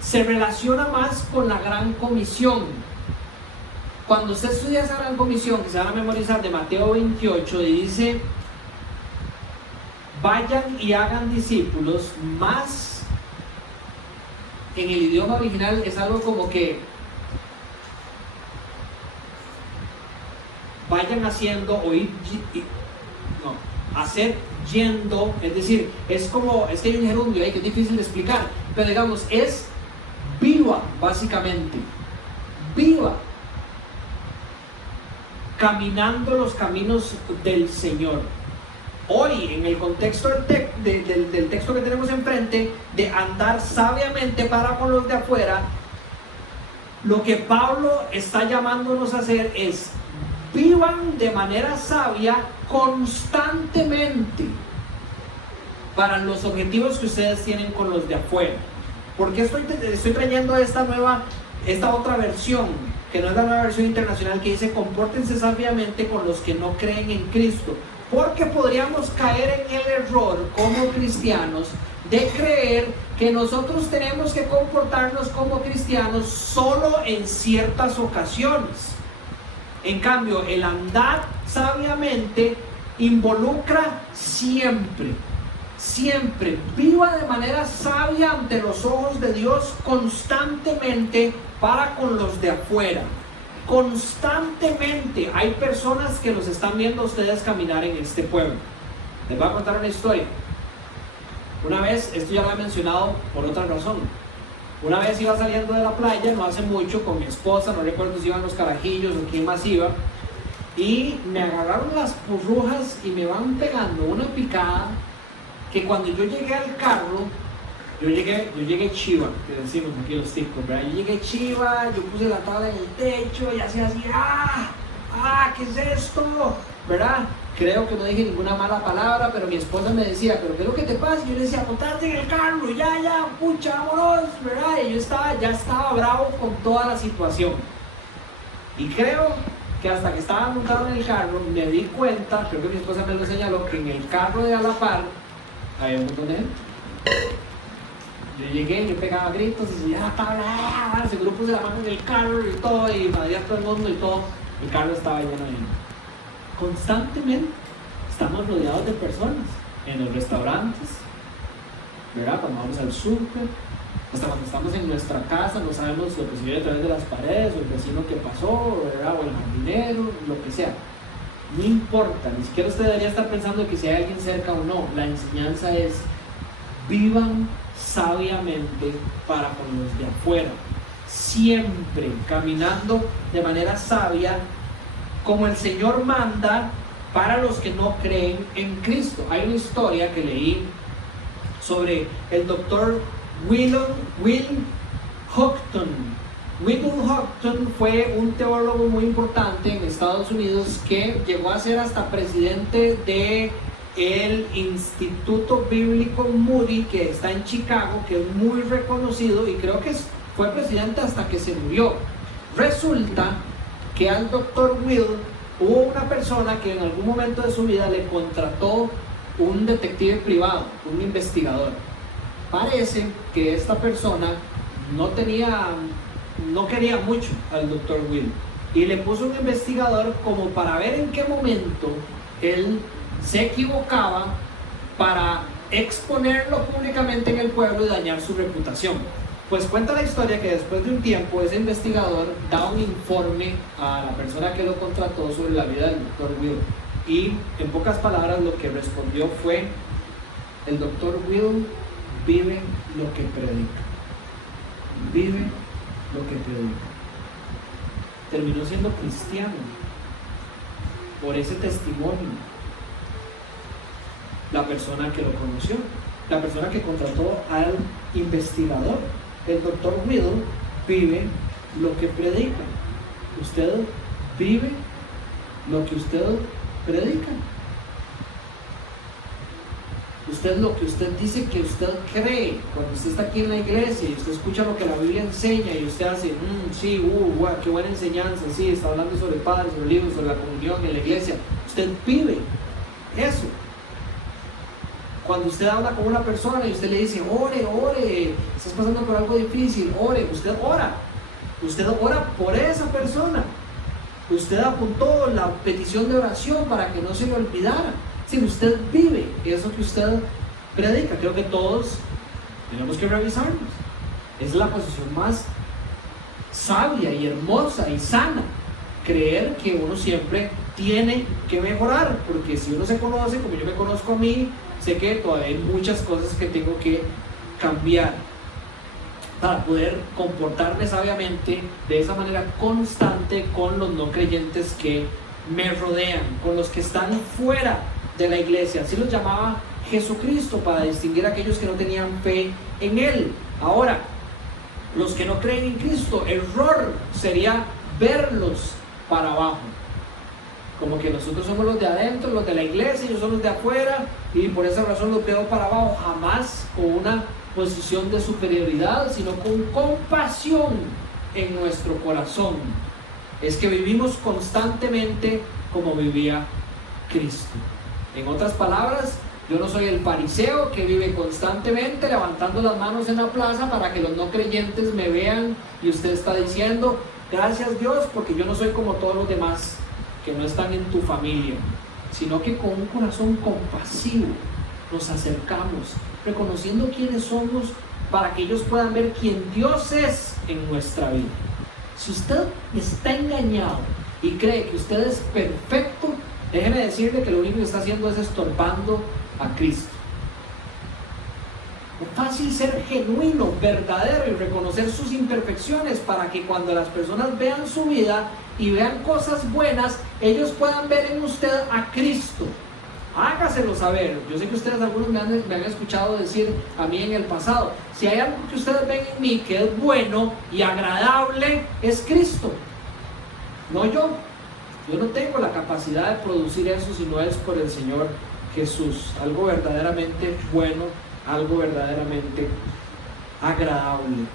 se relaciona más con la gran comisión. Cuando usted estudia esa gran comisión, que se van a memorizar, de Mateo 28, y dice: vayan y hagan discípulos, más en el idioma original es algo como que vayan haciendo, hacer yendo, es decir, es como, es que hay un gerundio ahí que es difícil de explicar, pero digamos, es viva, básicamente, viva, caminando los caminos del Señor. Hoy, en el contexto del texto que tenemos enfrente, de andar sabiamente para con los de afuera, lo que Pablo está llamándonos a hacer es: vivan de manera sabia constantemente para los objetivos que ustedes tienen con los de afuera. ¿Por qué estoy trayendo esta otra versión, que no es la nueva versión internacional, que dice: compórtense sabiamente con los que no creen en Cristo? Porque podríamos caer en el error como cristianos de creer que nosotros tenemos que comportarnos como cristianos solo en ciertas ocasiones. En cambio, el andar sabiamente involucra siempre. Viva de manera sabia ante los ojos de Dios constantemente para con los de afuera. Constantemente. Hay personas que los están viendo a ustedes caminar en este pueblo. Les voy a contar una historia. Una vez, esto ya lo he mencionado por otra razón. Una vez iba saliendo de la playa, no hace mucho, con mi esposa, no recuerdo si iban los carajillos o quién más iba, y me agarraron las purrujas y me van pegando una picada que cuando yo llegué al carro, yo llegué chiva, que decimos aquí los ticos, ¿verdad? Yo llegué chiva, yo puse la tabla en el techo y hacía así: ¿qué es esto? ¿Verdad? Creo que no dije ninguna mala palabra, pero mi esposa me decía: ¿pero qué es lo que te pasa? Y yo le decía: montate en el carro, ya, pucha, vámonos, ¿verdad? Y yo ya estaba bravo con toda la situación. Y creo que hasta que estaba montado en el carro, me di cuenta, creo que mi esposa me lo señaló, que en el carro de a la par había un montón de gente. Yo llegué, yo pegaba gritos y ya estaba, seguro puse la mano en el carro y todo, y invadía a todo el mundo y todo. El carro estaba lleno de gente. Constantemente estamos rodeados de personas en los restaurantes, ¿verdad? Cuando vamos al súper, hasta cuando estamos en nuestra casa, no sabemos lo que se ve a través de las paredes, o el vecino que pasó, ¿verdad? O el jardinero, lo que sea. No importa, ni siquiera usted debería estar pensando que si hay alguien cerca o no. La enseñanza es: vivan sabiamente para con los de afuera, siempre caminando de manera sabia, como el Señor manda, para los que no creen en Cristo. Hay una historia que leí sobre el doctor Will Houghton. Will Houghton fue un teólogo muy importante en Estados Unidos, que llegó a ser hasta presidente de el Instituto Bíblico Moody, que está en Chicago, que es muy reconocido, y creo que fue presidente hasta que se murió. Resulta que al doctor Will hubo una persona que en algún momento de su vida le contrató un detective privado, un investigador. Parece que esta persona no quería mucho al doctor Will, y le puso un investigador como para ver en qué momento él se equivocaba, para exponerlo públicamente en el pueblo y dañar su reputación. Pues cuenta la historia que después de un tiempo ese investigador da un informe a la persona que lo contrató sobre la vida del doctor Will, y en pocas palabras lo que respondió fue: el doctor Will vive lo que predica. Vive lo que predica. Terminó siendo cristiano por ese testimonio, la persona que lo conoció. la persona que contrató al investigador. El doctor Whittle vive lo que predica. Usted vive lo que usted predica. Usted lo que usted dice que usted cree. Cuando usted está aquí en la iglesia y usted escucha lo que la Biblia enseña y usted hace, sí, wow, qué buena enseñanza, sí, está hablando sobre el Padre, sobre el Hijo, sobre la comunión en la iglesia. Usted vive eso. Cuando usted habla con una persona y usted le dice, ore, estás pasando por algo difícil, ore, usted ora por esa persona. Usted apuntó la petición de oración para que no se le olvidara. Si usted vive eso que usted predica, creo que todos tenemos que revisarnos. Es la posición más sabia y hermosa y sana, creer que uno siempre tiene que mejorar, porque si uno se conoce como yo me conozco a mí, sé que todavía hay muchas cosas que tengo que cambiar para poder comportarme sabiamente de esa manera constante con los no creyentes que me rodean, con los que están fuera de la iglesia. Así los llamaba Jesucristo, para distinguir a aquellos que no tenían fe en Él. Ahora, los que no creen en Cristo, error sería verlos para abajo, como que nosotros somos los de adentro, los de la iglesia, ellos son los de afuera, y por esa razón los veo para abajo. Jamás con una posición de superioridad, sino con compasión en nuestro corazón. Es que vivimos constantemente como vivía Cristo. En otras palabras, yo no soy el fariseo que vive constantemente levantando las manos en la plaza para que los no creyentes me vean, y usted está diciendo, gracias Dios, porque yo no soy como todos los demás que no están en tu familia, sino que con un corazón compasivo nos acercamos, reconociendo quiénes somos, para que ellos puedan ver quién Dios es en nuestra vida. Si usted está engañado y cree que usted es perfecto, déjeme decirle que lo único que está haciendo es estorbando a Cristo. Es fácil ser genuino, verdadero y reconocer sus imperfecciones, para que cuando las personas vean su vida y vean cosas buenas, ellos puedan ver en usted a Cristo. Hágaselo saber. Yo sé que ustedes, algunos me han escuchado decir a mí en el pasado, si hay algo que ustedes ven en mí que es bueno y agradable, es Cristo, no yo. Yo no tengo la capacidad de producir eso si no es por el Señor Jesús. Algo verdaderamente bueno, algo verdaderamente agradable.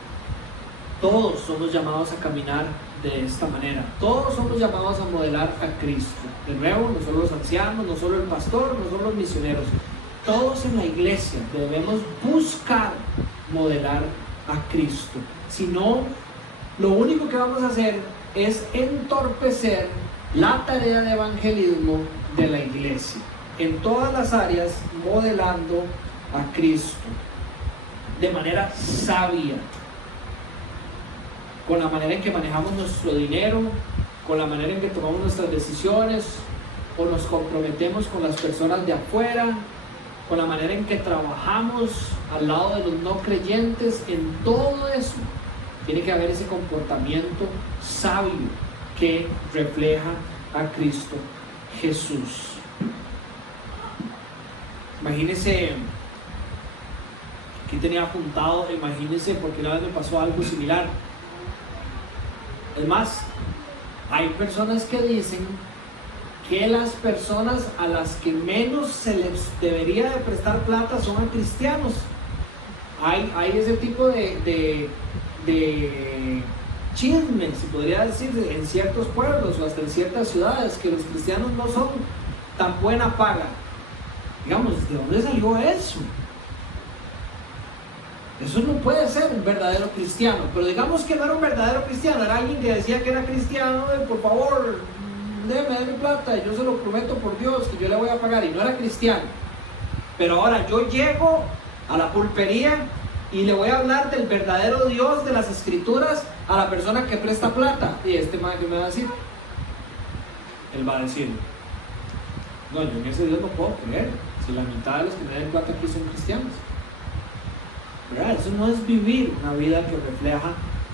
Todos somos llamados a caminar de esta manera. Todos somos llamados a modelar a Cristo. De nuevo, no solo los ancianos, no solo el pastor, no solo los misioneros. Todos en la iglesia debemos buscar modelar a Cristo. Si no, lo único que vamos a hacer es entorpecer la tarea de evangelismo de la iglesia en todas las áreas, modelando a Cristo de manera sabia, con la manera en que manejamos nuestro dinero, con la manera en que tomamos nuestras decisiones o nos comprometemos con las personas de afuera, con la manera en que trabajamos al lado de los no creyentes. En todo eso tiene que haber ese comportamiento sabio que refleja a Cristo Jesús. Imagínense, aquí tenía apuntado, imagínense, porque una vez me pasó algo similar. Es más, hay personas que dicen que las personas a las que menos se les debería de prestar plata son a cristianos. Hay ese tipo de chismes, se podría decir, en ciertos pueblos o hasta en ciertas ciudades, que los cristianos no son tan buena paga. Digamos, ¿de dónde salió eso? Eso no puede ser un verdadero cristiano. Pero digamos que no era un verdadero cristiano, era alguien que decía que era cristiano, por favor, déme plata, yo se lo prometo por Dios que yo le voy a pagar, y no era cristiano. Pero ahora yo llego a la pulpería y le voy a hablar del verdadero Dios de las Escrituras a la persona que presta plata, y man, ¿qué me va a decir? Él va a decir, no, yo en ese Dios no puedo creer, si la mitad de los que me den plata aquí son cristianos. ¿Verdad? Eso no es vivir una vida que refleja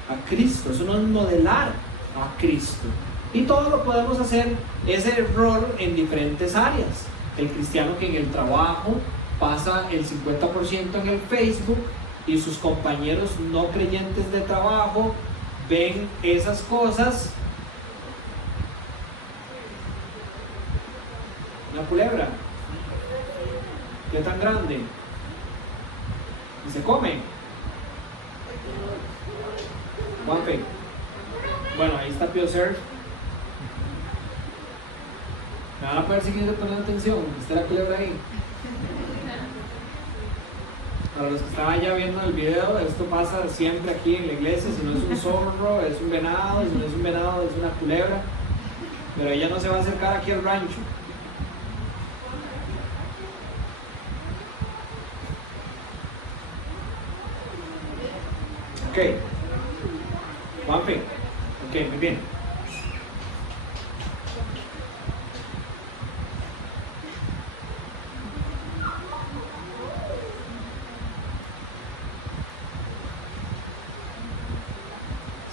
a Cristo, eso no es modelar a Cristo. Y todo lo podemos hacer, ese error, en diferentes áreas. El cristiano que en el trabajo pasa el 50% en el Facebook y sus compañeros no creyentes de trabajo ven esas cosas. Una culebra, ¿qué tan grande? Y se come. Juanfe. Bueno, ahí está Pioser. Me van a poder seguir poniendo atención. Está la culebra ahí. Para los que estaban ya viendo el video, esto pasa siempre aquí en la iglesia. Si no es un zorro, es un venado. Si no es un venado, es una culebra. Pero ella no se va a acercar aquí al rancho. Ok. Juanfe. Ok, muy bien.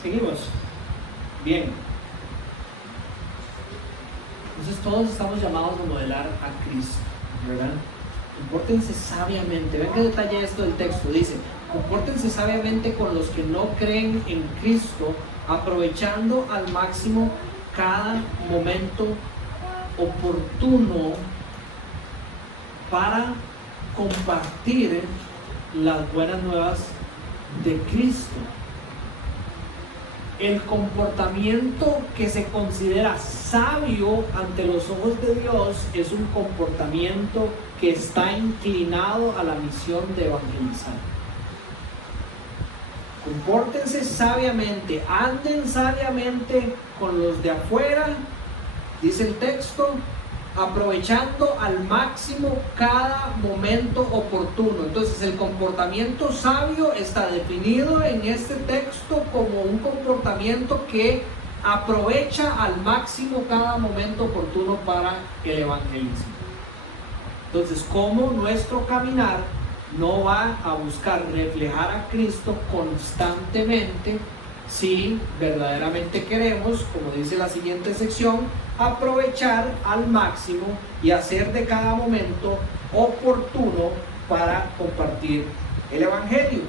Seguimos. Bien. Entonces todos estamos llamados a modelar a Cristo, ¿verdad? Compórtense sabiamente. Vean qué detalle esto del texto. Dice, compórtense sabiamente con los que no creen en Cristo, aprovechando al máximo cada momento oportuno para compartir las buenas nuevas de Cristo. El comportamiento que se considera sabio ante los ojos de Dios es un comportamiento que está inclinado a la misión de evangelizar. Compórtense sabiamente, anden sabiamente con los de afuera, dice el texto, aprovechando al máximo cada momento oportuno. Entonces el comportamiento sabio está definido en este texto como un comportamiento que aprovecha al máximo cada momento oportuno para el evangelismo. Entonces, como nuestro caminar no va a buscar reflejar a Cristo constantemente, si verdaderamente queremos, como dice la siguiente sección, aprovechar al máximo y hacer de cada momento oportuno para compartir el evangelio.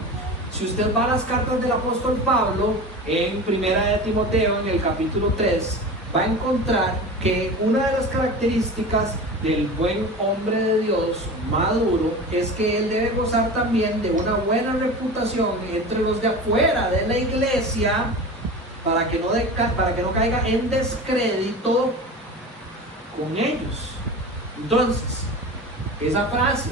Si usted va a las cartas del apóstol Pablo, en Primera de Timoteo, en el capítulo 3, va a encontrar que una de las características del buen hombre de Dios maduro es que él debe gozar también de una buena reputación entre los de afuera de la iglesia, para que no caiga en descrédito con ellos. Entonces, esa frase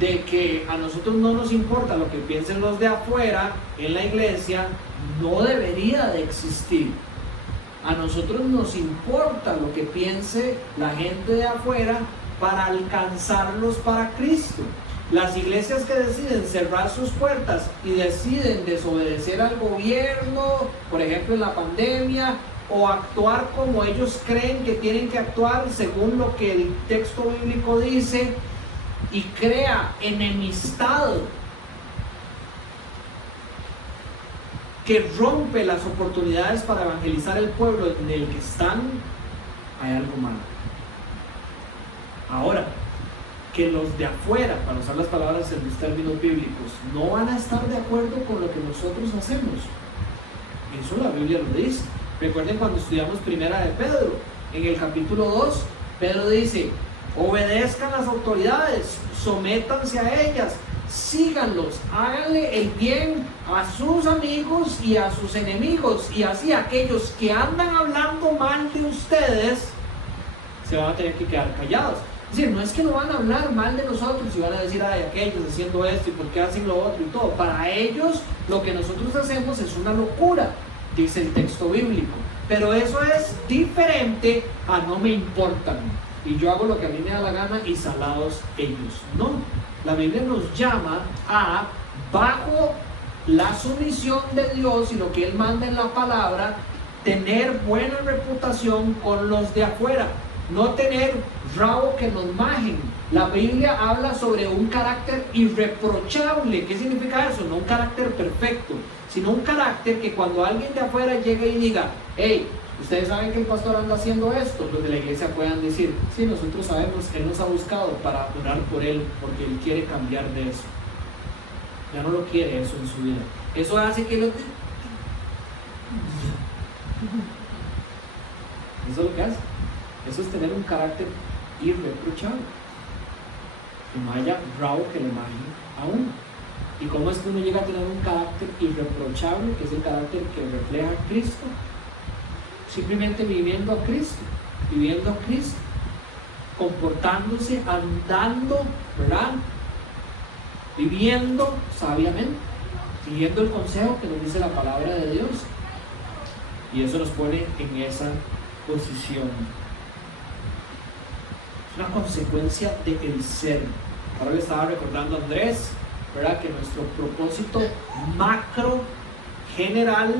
de que a nosotros no nos importa lo que piensen los de afuera en la iglesia no debería de existir. A nosotros nos importa lo que piense la gente de afuera para alcanzarlos para Cristo. Las iglesias que deciden cerrar sus puertas y deciden desobedecer al gobierno, por ejemplo en la pandemia, o actuar como ellos creen que tienen que actuar según lo que el texto bíblico dice, y crea enemistad que rompe las oportunidades para evangelizar el pueblo en el que están, hay algo malo. Ahora, que los de afuera, para usar las palabras en los términos bíblicos, no van a estar de acuerdo con lo que nosotros hacemos. Eso la Biblia lo dice. Recuerden cuando estudiamos Primera de Pedro, en el capítulo 2, Pedro dice, obedezcan las autoridades, sométanse a ellas, síganlos, háganle el bien a sus amigos y a sus enemigos, y así aquellos que andan hablando mal de ustedes se van a tener que quedar callados. Es decir, no es que no van a hablar mal de nosotros y van a decir, ay, aquellos haciendo esto y por qué hacen lo otro y todo. Para ellos lo que nosotros hacemos es una locura, dice el texto bíblico. Pero eso es diferente a no me importan y yo hago lo que a mí me da la gana y salados ellos. No, la Biblia nos llama a, bajo la sumisión de Dios y lo que Él manda en la palabra, tener buena reputación con los de afuera. No tener rabo que nos majen. La Biblia habla sobre un carácter irreprochable. ¿Qué significa eso? No un carácter perfecto, sino un carácter que cuando alguien de afuera llegue y diga, hey, Ustedes saben que el pastor anda haciendo esto. Los de la iglesia puedan decir, sí, nosotros sabemos que Él nos ha buscado para orar por Él, porque Él quiere cambiar de eso. Ya no lo quiere eso en su vida. Eso hace que eso es lo que hace. Eso es tener un carácter irreprochable. Que no haya bravo que le maje a uno. ¿Y cómo es que uno llega a tener un carácter irreprochable, que es el carácter que refleja a Cristo? Simplemente viviendo a Cristo, comportándose, andando, ¿verdad? Viviendo sabiamente, siguiendo el consejo que nos dice la palabra de Dios. Y eso nos pone en esa posición. Es una consecuencia del ser. Ahora le estaba recordando a Andrés, ¿verdad? Que nuestro propósito macro, general,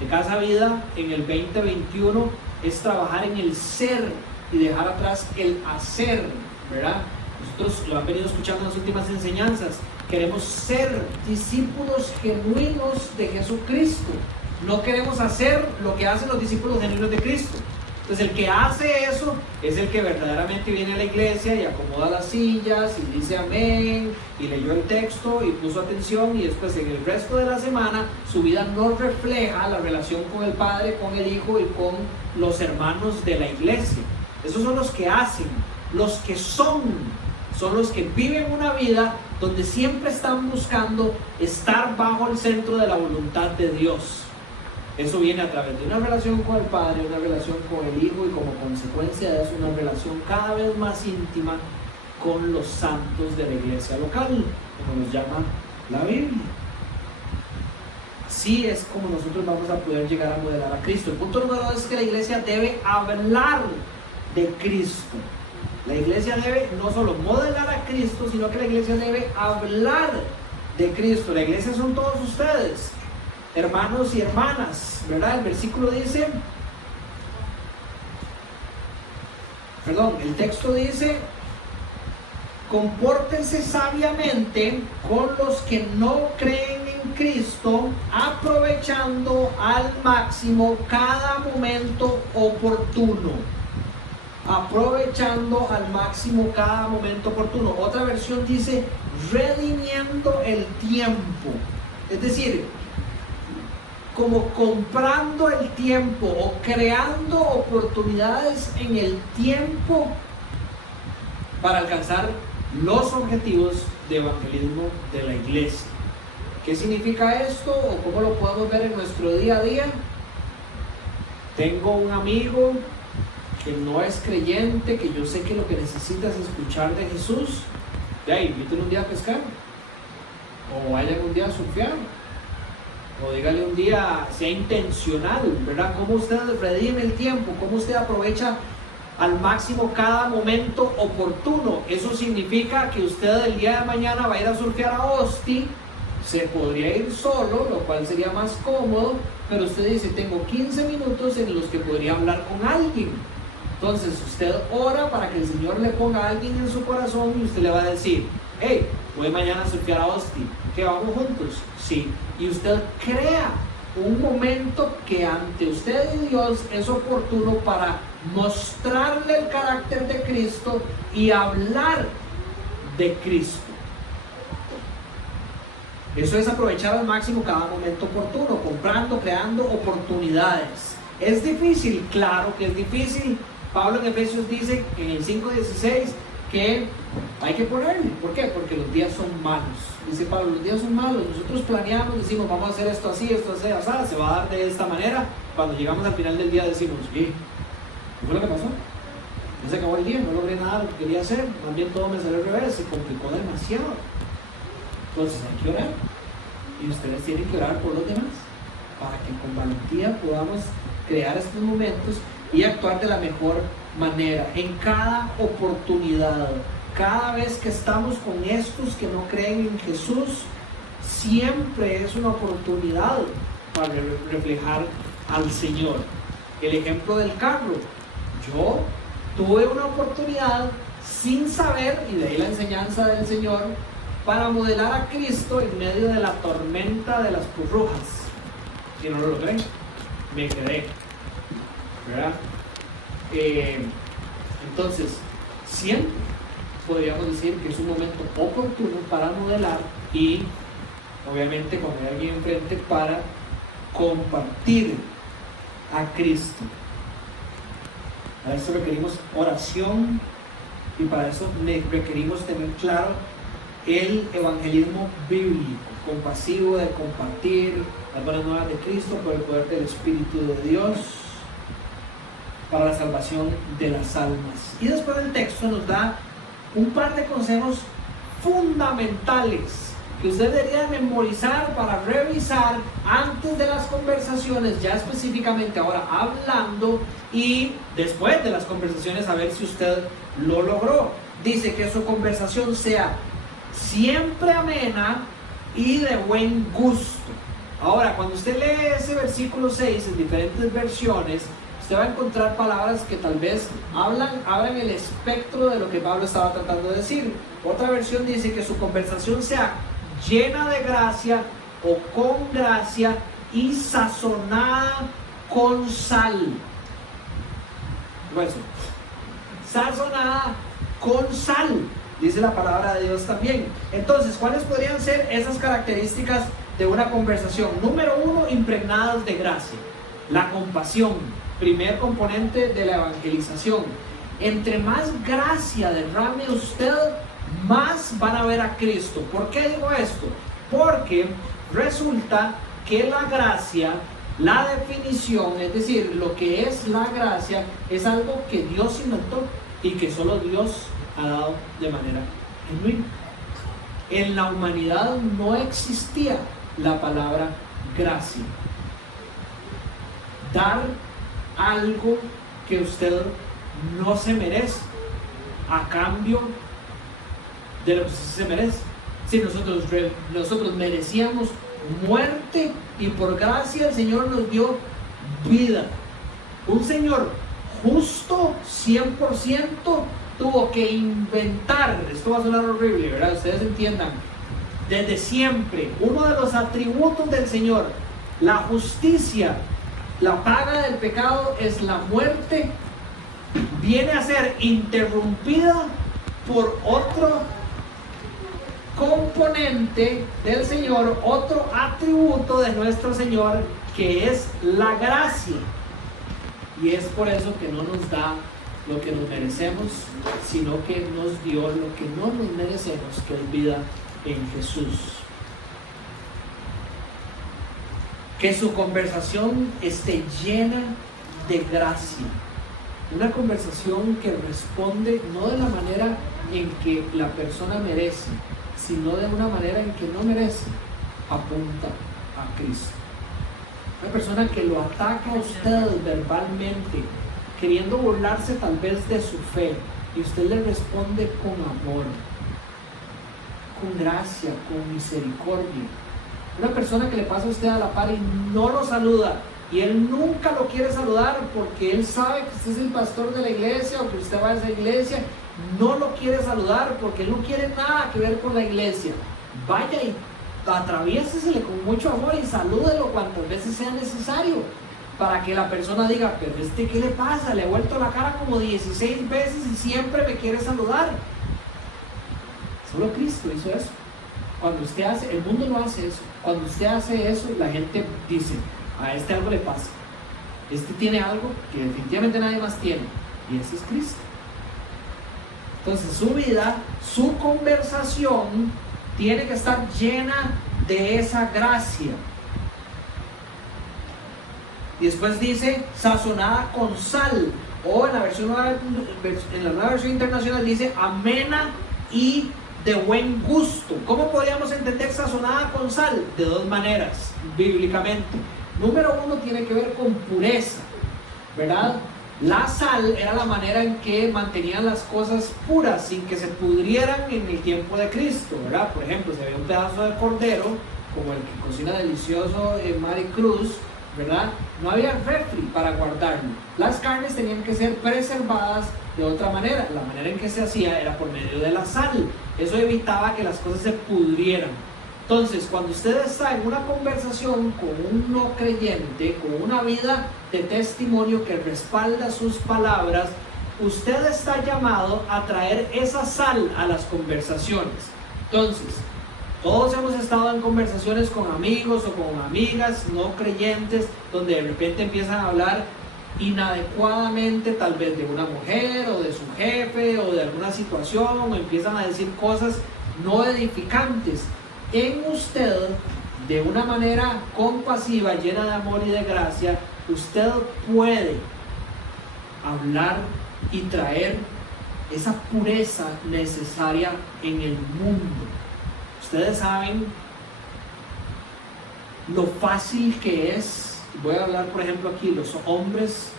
de Casa Vida en el 2021 es trabajar en el ser y dejar atrás el hacer, ¿verdad? Nosotros lo han venido escuchando en las últimas enseñanzas. Queremos ser discípulos genuinos de Jesucristo. No queremos hacer lo que hacen los discípulos genuinos de Cristo. Entonces el que hace eso es el que verdaderamente viene a la iglesia y acomoda las sillas y dice amén y leyó el texto y puso atención, y después en el resto de la semana su vida no refleja la relación con el Padre, con el Hijo y con los hermanos de la iglesia. Esos son los que hacen. Los que son los que viven una vida donde siempre están buscando estar bajo el centro de la voluntad de Dios. Eso viene a través de una relación con el Padre, una relación con el Hijo, y como consecuencia de eso una relación cada vez más íntima con los santos de la iglesia local, como nos llama la Biblia. Así es como nosotros vamos a poder llegar a modelar a Cristo. El punto número 2 es que la iglesia debe hablar de Cristo. La iglesia debe no solo modelar a Cristo, sino que la iglesia debe hablar de Cristo. La iglesia son todos ustedes, hermanos y hermanas, ¿verdad? El versículo dice, el texto dice, compórtense sabiamente con los que no creen en Cristo, aprovechando al máximo cada momento oportuno. Aprovechando al máximo cada momento oportuno. Otra versión dice, redimiendo el tiempo. Es decir, como comprando el tiempo o creando oportunidades en el tiempo para alcanzar los objetivos de evangelismo de la iglesia. ¿Qué significa esto o cómo lo podemos ver en nuestro día a día? Tengo un amigo que no es creyente, que yo sé que lo que necesita es escuchar de Jesús. Ya, invítelo un día a pescar, o vayan un día a surfear, o dígale un día, sea intencional, ¿verdad? Cómo usted redime el tiempo, cómo usted aprovecha al máximo cada momento oportuno. Eso significa que usted el día de mañana va a ir a surfear a Osti, se podría ir solo, lo cual sería más cómodo, pero usted dice, tengo 15 minutos en los que podría hablar con alguien. Entonces usted ora para que el Señor le ponga a alguien en su corazón y usted le va a decir, hey, voy mañana a surfear a Osti, ¿que vamos juntos? Sí. Y usted crea un momento que ante usted y Dios es oportuno para mostrarle el carácter de Cristo y hablar de Cristo. Eso es aprovechar al máximo cada momento oportuno, comprando, creando oportunidades. ¿Es difícil? Claro que es difícil. Pablo en Efesios dice en el 5:16 que hay que ponerle. ¿Por qué? Porque los días son malos. Dice Pablo, los días son malos. Nosotros planeamos, decimos, vamos a hacer esto así, se va a dar de esta manera. Cuando llegamos al final del día decimos, ¿qué fue lo que pasó? No se acabó el día, no logré nada de lo que quería hacer. También todo me salió al revés, se complicó demasiado. Entonces hay que orar. Y ustedes tienen que orar por los demás, para que con valentía podamos crear estos momentos y actuar de la mejor manera en cada oportunidad. Cada vez que estamos con estos que no creen en Jesús, siempre es una oportunidad para reflejar al Señor. El ejemplo del carro. Yo tuve una oportunidad sin saber, y de ahí la enseñanza del Señor, para modelar a Cristo en medio de la tormenta de las burbujas. Si no lo logré, me quedé. ¿verdad? Entonces, siempre podríamos decir que es un momento oportuno para modelar y obviamente cuando hay alguien enfrente para compartir a Cristo. Para eso requerimos oración y para eso requerimos tener claro el evangelismo bíblico, compasivo, de compartir las buenas nuevas de Cristo por el poder del Espíritu de Dios para la salvación de las almas. Y después el texto nos da un par de consejos fundamentales que usted debería memorizar para revisar antes de las conversaciones, ya específicamente ahora hablando, y después de las conversaciones a ver si usted lo logró. Dice que su conversación sea siempre amena y de buen gusto. Ahora, cuando usted lee ese versículo 6 en diferentes versiones, usted va a encontrar palabras que tal vez abran el espectro de lo que Pablo estaba tratando de decir. Otra versión dice que su conversación sea llena de gracia o con gracia y sazonada con sal. Bueno, sazonada con sal, dice la palabra de Dios también. Entonces, ¿cuáles podrían ser esas características de una conversación? Número 1, impregnadas de gracia. La compasión, primer componente de la evangelización. Entre más gracia derrame usted, más van a ver a Cristo. ¿Por qué digo esto? Porque resulta que la gracia, la definición, es decir, lo que es la gracia, es algo que Dios inventó y que solo Dios ha dado de manera genuina. En la humanidad no existía la palabra gracia. Dar algo que usted no se merece a cambio de lo que usted se merece. Si nosotros merecíamos muerte y por gracia el Señor nos dio vida. Un Señor justo 100% tuvo que inventar, esto va a sonar horrible, ¿verdad? Ustedes entiendan, desde siempre, uno de los atributos del Señor, la justicia, la paga del pecado es la muerte, viene a ser interrumpida por otro componente del Señor, otro atributo de nuestro Señor, que es la gracia. Y es por eso que no nos da lo que nos merecemos, sino que nos dio lo que no nos merecemos, que es vida en Jesús. Que su conversación esté llena de gracia. Una conversación que responde no de la manera en que la persona merece, sino de una manera en que no merece, apunta a Cristo. Una persona que lo ataca a usted verbalmente, queriendo burlarse tal vez de su fe, y usted le responde con amor, con gracia, con misericordia. Una persona que le pasa a usted a la par y no lo saluda, y él nunca lo quiere saludar porque él sabe que usted es el pastor de la iglesia o que usted va a esa iglesia, no lo quiere saludar porque él no quiere nada que ver con la iglesia. Vaya y atraviésesele con mucho amor y salúdelo cuantas veces sea necesario, para que la persona diga, pero ¿qué le pasa? Le he vuelto la cara como 16 veces y siempre me quiere saludar. Solo Cristo hizo eso. Cuando usted hace, el mundo no hace eso. Cuando usted hace eso, la gente dice, a este algo le pasa. Este tiene algo que definitivamente nadie más tiene, y ese es Cristo. Entonces su vida, su conversación tiene que estar llena de esa gracia. Y después dice sazonada con sal, o en la nueva versión internacional dice amena y de buen gusto. ¿Cómo podríamos entender sazonada con sal? De dos maneras, bíblicamente. Número 1 tiene que ver con pureza, ¿verdad? La sal era la manera en que mantenían las cosas puras, sin que se pudrieran en el tiempo de Cristo, ¿verdad? Por ejemplo, si había un pedazo de cordero, como el que cocina delicioso Mari Cruz, ¿verdad? No había refri para guardarlo. Las carnes tenían que ser preservadas de otra manera. La manera en que se hacía era por medio de la sal. Eso evitaba que las cosas se pudrieran. Entonces, cuando usted está en una conversación con un no creyente, con una vida de testimonio que respalda sus palabras, usted está llamado a traer esa sal a las conversaciones. Entonces, todos hemos estado en conversaciones con amigos o con amigas no creyentes, donde de repente empiezan a hablar inadecuadamente, tal vez de una mujer o de su jefe o de alguna situación, o empiezan a decir cosas no edificantes. En usted, de una manera compasiva, llena de amor y de gracia, usted puede hablar y traer esa pureza necesaria en el mundo. Ustedes saben lo fácil que es, voy a hablar por ejemplo aquí, los hombres,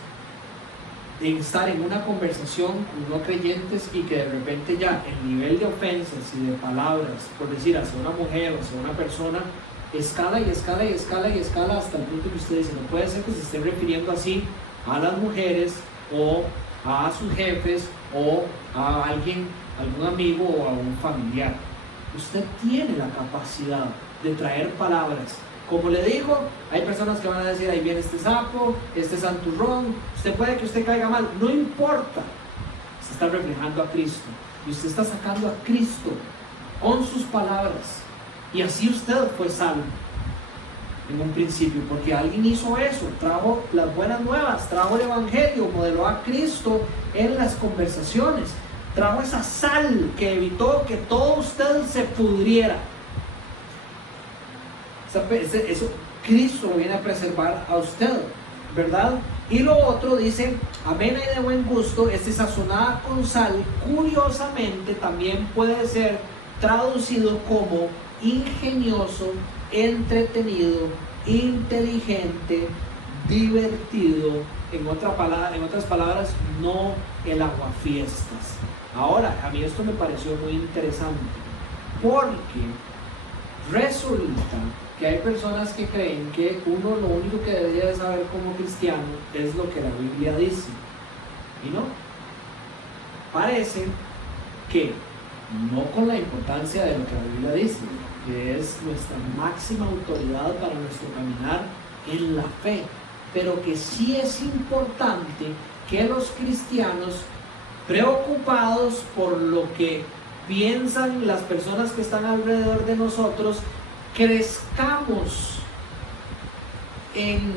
en estar en una conversación con no creyentes y que de repente ya el nivel de ofensas y de palabras, por decir, hacia una mujer o hacia una persona, escala y escala y escala y escala hasta el punto que usted dice, no puede ser que se esté refiriendo así a las mujeres o a sus jefes o a alguien, algún amigo o a un familiar. Usted tiene la capacidad de traer palabras. Como le digo, hay personas que van a decir, ahí viene este sapo, este santurrón, usted puede que usted caiga mal, no importa. Usted está reflejando a Cristo y usted está sacando a Cristo con sus palabras. Y así usted fue salvo en un principio, porque alguien hizo eso, trajo las buenas nuevas, trajo el evangelio, modeló a Cristo en las conversaciones, trajo esa sal que evitó que todo usted se pudriera. Eso Cristo lo viene a preservar a usted, ¿verdad? Y lo otro dice, amena y de buen gusto, sazonada con sal, curiosamente también puede ser traducido como ingenioso, entretenido, inteligente, divertido, en otras palabras, no el aguafiestas. Ahora, a mí esto me pareció muy interesante, porque resulta que hay personas que creen que uno lo único que debería de saber como cristiano es lo que la Biblia dice, y no. Parece que no con la importancia de lo que la Biblia dice, que es nuestra máxima autoridad para nuestro caminar en la fe, pero que sí es importante que los cristianos, preocupados por lo que piensan las personas que están alrededor de nosotros, crezcamos en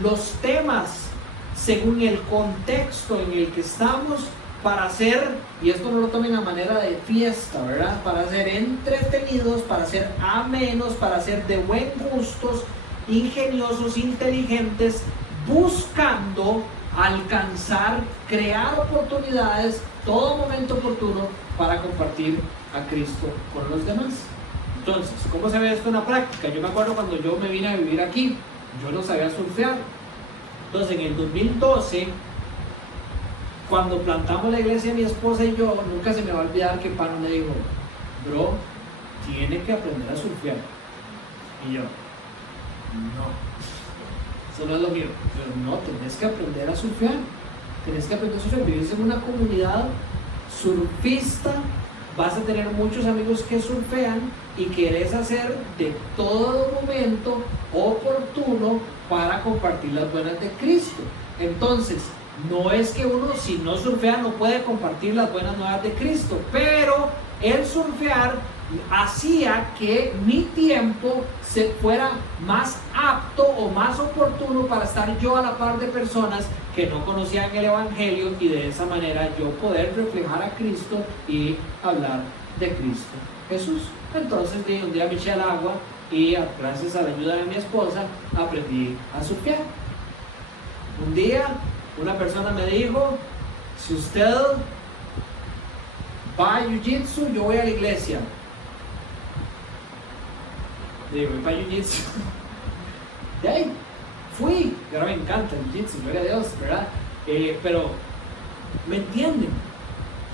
los temas según el contexto en el que estamos, para ser, y esto no lo tomen a manera de fiesta, ¿verdad? Para ser entretenidos, para ser amenos, para ser de buen gustos, ingeniosos, inteligentes, buscando alcanzar, crear oportunidades, todo momento oportuno para compartir a Cristo con los demás. Entonces, ¿cómo se ve esto en la práctica? Yo me acuerdo cuando yo me vine a vivir aquí, yo no sabía surfear. Entonces, en el 2012, cuando plantamos la iglesia, mi esposa y yo, nunca se me va a olvidar que Pano me dijo, bro, tiene que aprender a surfear. Y yo, no, eso no es lo mío. Pero no, tenés que aprender a surfear. Tenés que aprender a surfear. Vivís en una comunidad surfista, vas a tener muchos amigos que surfean y querés hacer de todo momento oportuno para compartir las buenas de Cristo. Entonces, no es que uno, si no surfea, no puede compartir las buenas nuevas de Cristo, pero el surfear hacía que mi tiempo se fuera más apto o más oportuno para estar yo a la par de personas que no conocían el evangelio, y de esa manera yo poder reflejar a Cristo y hablar de Cristo Jesús. Entonces un día me eché al agua y gracias a la ayuda de mi esposa aprendí a surfear. Un día una persona me dijo, si usted va a Jiu-Jitsu, yo voy a la iglesia. Le digo, voy para Jiu-Jitsu. De ahí fui, y ahora me encanta el Jiu-Jitsu, gloria a Dios, ¿verdad? Pero, ¿me entienden?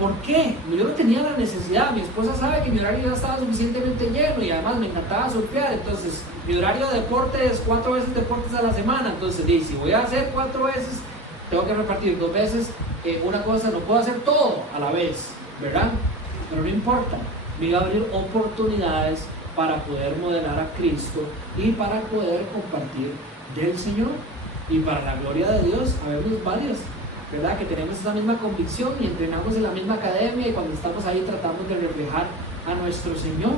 ¿Por qué? Yo no tenía la necesidad. Mi esposa sabe que mi horario ya estaba suficientemente lleno y además me encantaba surfear. Entonces, mi horario de deporte es 4 veces deportes a la semana. Entonces, si voy a hacer 4 veces, tengo que repartir 2 veces una cosa. No puedo hacer todo a la vez, ¿verdad? Pero no importa. Me iba a abrir oportunidades para poder modelar a Cristo y para poder compartir del Señor. Y para la gloria de Dios, habemos varios, ¿verdad?, que tenemos esa misma convicción y entrenamos en la misma academia, y cuando estamos ahí tratamos de reflejar a nuestro Señor,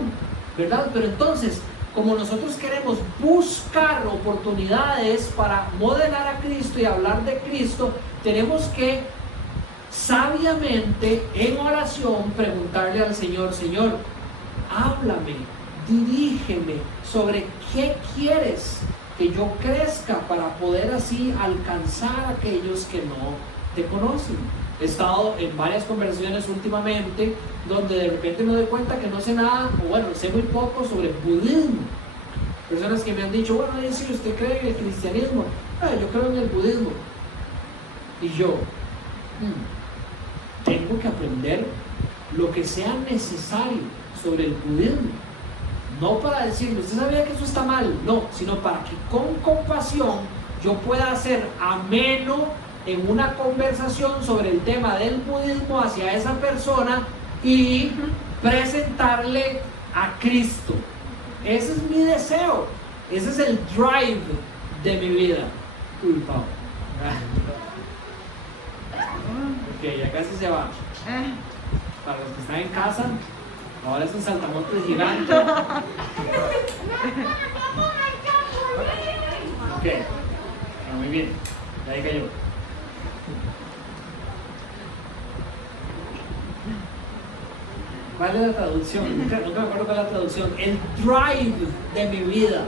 ¿verdad? Pero entonces, como nosotros queremos buscar oportunidades para modelar a Cristo y hablar de Cristo, tenemos que sabiamente en oración preguntarle al Señor: Señor, háblame, dirígeme sobre qué quieres que yo crezca para poder así alcanzar a aquellos que no te conocen. He estado en varias conversaciones últimamente donde de repente me doy cuenta que no sé nada, o bueno, sé muy poco sobre budismo. Personas que me han dicho: bueno, si usted cree en el cristianismo, yo creo en el budismo. Y yo tengo que aprender lo que sea necesario sobre el budismo. No para decirle: usted sabía que eso está mal, no, sino para que con compasión yo pueda hacer ameno en una conversación sobre el tema del budismo hacia esa persona y presentarle a Cristo. Ese es mi deseo, ese es el drive de mi vida. Uy, Pau. Ok, ya casi se va. Para los que están en casa, ahora es un saltamontes gigante. Ok, muy bien, ahí cayó. ¿Cuál es la traducción? Nunca me acuerdo cuál es la traducción. El drive de mi vida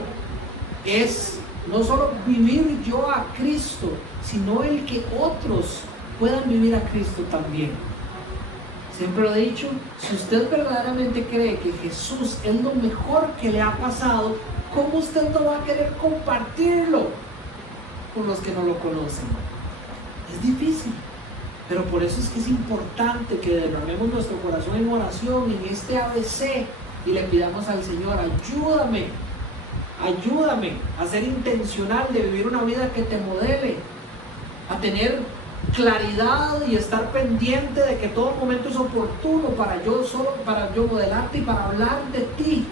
es no solo vivir yo a Cristo, sino el que otros puedan vivir a Cristo también. Siempre lo he dicho: si usted verdaderamente cree que Jesús es lo mejor que le ha pasado, ¿cómo usted no va a querer compartirlo con los que no lo conocen? Es difícil, pero por eso es que es importante que derramemos nuestro corazón en oración, en este ABC, y le pidamos al Señor: ayúdame a ser intencional de vivir una vida que te modele, a tener claridad y estar pendiente de que todo momento es oportuno para yo modelarte y para hablar de ti,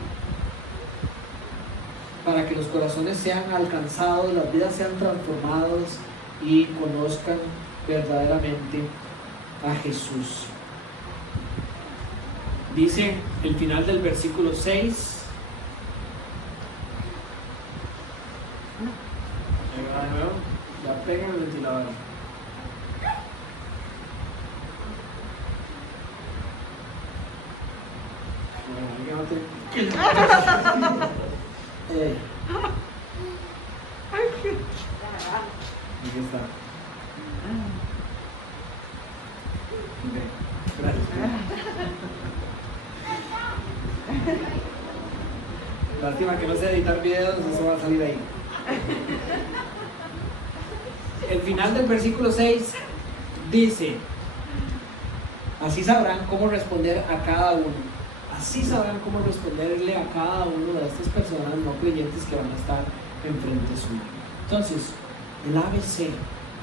para que los corazones sean alcanzados, las vidas sean transformadas y conozcan verdaderamente a Jesús. Dice el final del versículo 6. Ya pega el ventilador. Aquí está. Gracias. Lástima que no sé editar videos, eso va a salir ahí. El final del versículo 6 dice: así sabrán cómo responder a cada uno. Así sabrán cómo responderle a cada uno de estas personas no creyentes que van a estar enfrente suyo. Entonces, el ABC,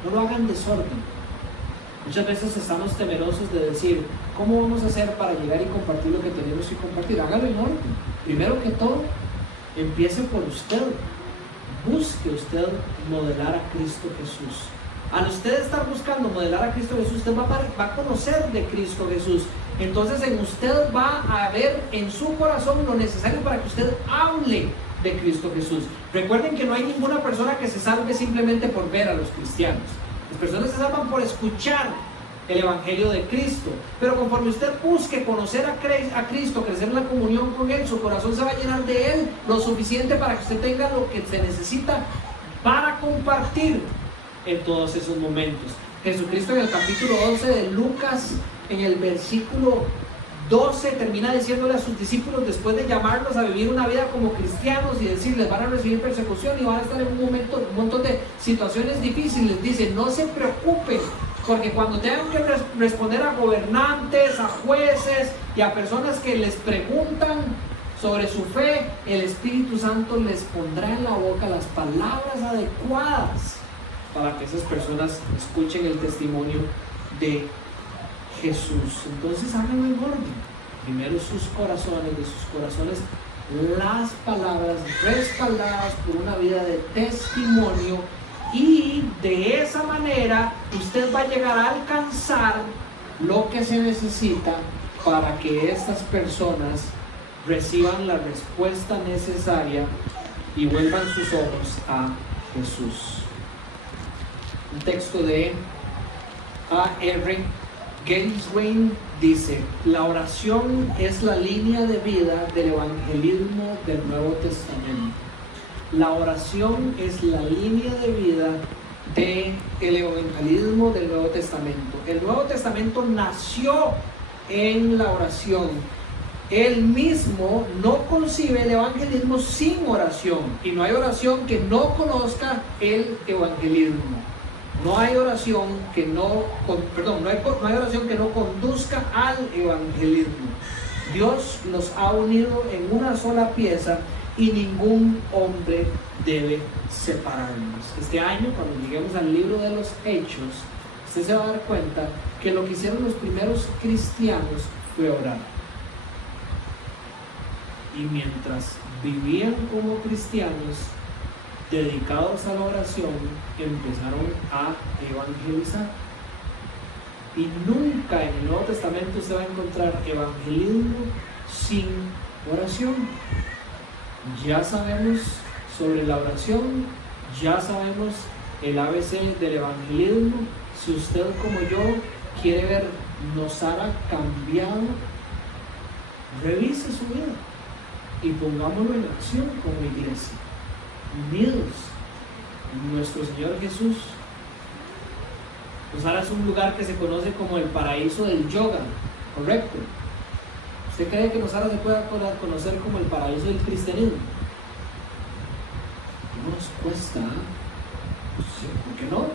no lo hagan desorden. Muchas veces estamos temerosos de decir: ¿cómo vamos a hacer para llegar y compartir lo que tenemos que compartir? Hágalo en orden. Primero que todo, empiece por usted. Busque usted modelar a Cristo Jesús. Al usted estar buscando modelar a Cristo Jesús, usted va a conocer de Cristo Jesús. Entonces en usted va a ver en su corazón lo necesario para que usted hable de Cristo Jesús. Recuerden que no hay ninguna persona que se salve simplemente por ver a los cristianos. Las personas se salvan por escuchar el Evangelio de Cristo. Pero conforme usted busque conocer a Cristo, crecer en la comunión con Él, su corazón se va a llenar de Él lo suficiente para que usted tenga lo que se necesita para compartir en todos esos momentos. Jesucristo en el capítulo 11 de Lucas, en el versículo 12, termina diciéndole a sus discípulos, después de llamarlos a vivir una vida como cristianos y decirles: van a recibir persecución y van a estar en un montón de situaciones difíciles, dice: no se preocupen, porque cuando tengan que responder a gobernantes, a jueces y a personas que les preguntan sobre su fe, el Espíritu Santo les pondrá en la boca las palabras adecuadas para que esas personas escuchen el testimonio de Jesús. Entonces háganlo en orden. Primero sus corazones, de sus corazones las palabras respaldadas por una vida de testimonio, y de esa manera usted va a llegar a alcanzar lo que se necesita para que estas personas reciban la respuesta necesaria y vuelvan sus ojos a Jesús. Un texto de A.R. Gainswain dice: la oración es la línea de vida del evangelismo del Nuevo Testamento. La oración es la línea de vida del evangelismo del Nuevo Testamento. El Nuevo Testamento nació en la oración. Él mismo no concibe el evangelismo sin oración, y no hay oración que no conozca el evangelismo. No hay oración que no hay oración que no conduzca al evangelismo. Dios los ha unido en una sola pieza y ningún hombre debe separarnos. Este año, cuando lleguemos al libro de los Hechos, usted se va a dar cuenta que lo que hicieron los primeros cristianos fue orar. Y mientras vivían como cristianos dedicados a la oración, empezaron a evangelizar. Y nunca en el Nuevo Testamento se va a encontrar evangelismo sin oración. Ya sabemos sobre la oración, ya sabemos el ABC del evangelismo. Si usted, como yo, quiere ver Nosara cambiado, revise su vida y pongámoslo en acción como iglesia, unidos en nuestro Señor Jesús. Nosara es un lugar que se conoce como el paraíso del yoga, ¿correcto? ¿Usted cree que Nosara se pueda conocer como el paraíso del cristianismo? No nos cuesta, ¿eh? ¿Por qué no?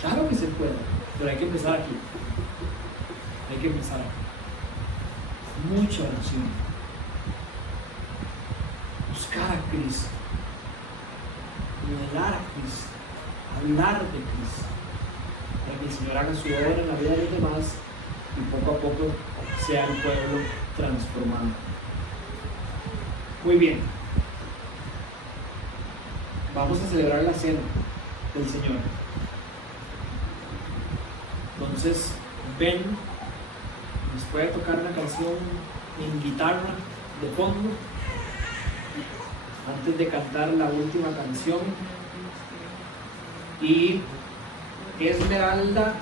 Claro que se puede, pero hay que empezar aquí. Hay que empezar aquí. Mucha oración. Buscar a Cristo. Modelar a Cristo. Hablar de Cristo. Para que el Señor haga su obra en la vida de los demás y poco a poco sea el pueblo transformado. Muy bien. Vamos a celebrar la cena del Señor. Entonces, Ben nos puede tocar una canción en guitarra de fondo antes de cantar la última canción, y Esmeralda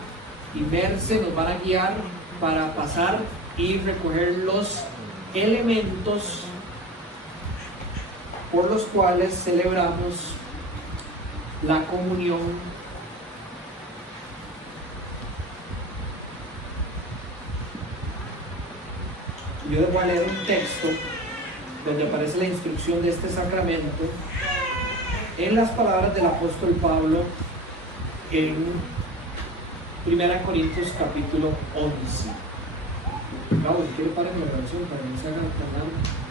y Merce nos van a guiar para pasar y recoger los elementos por los cuales celebramos la comunión. Yo les voy a leer un texto donde aparece la instrucción de este sacramento en las palabras del apóstol Pablo en 1 Corintios capítulo 11. Vamos, si quiere paren la oración para que no se hagan tan largo.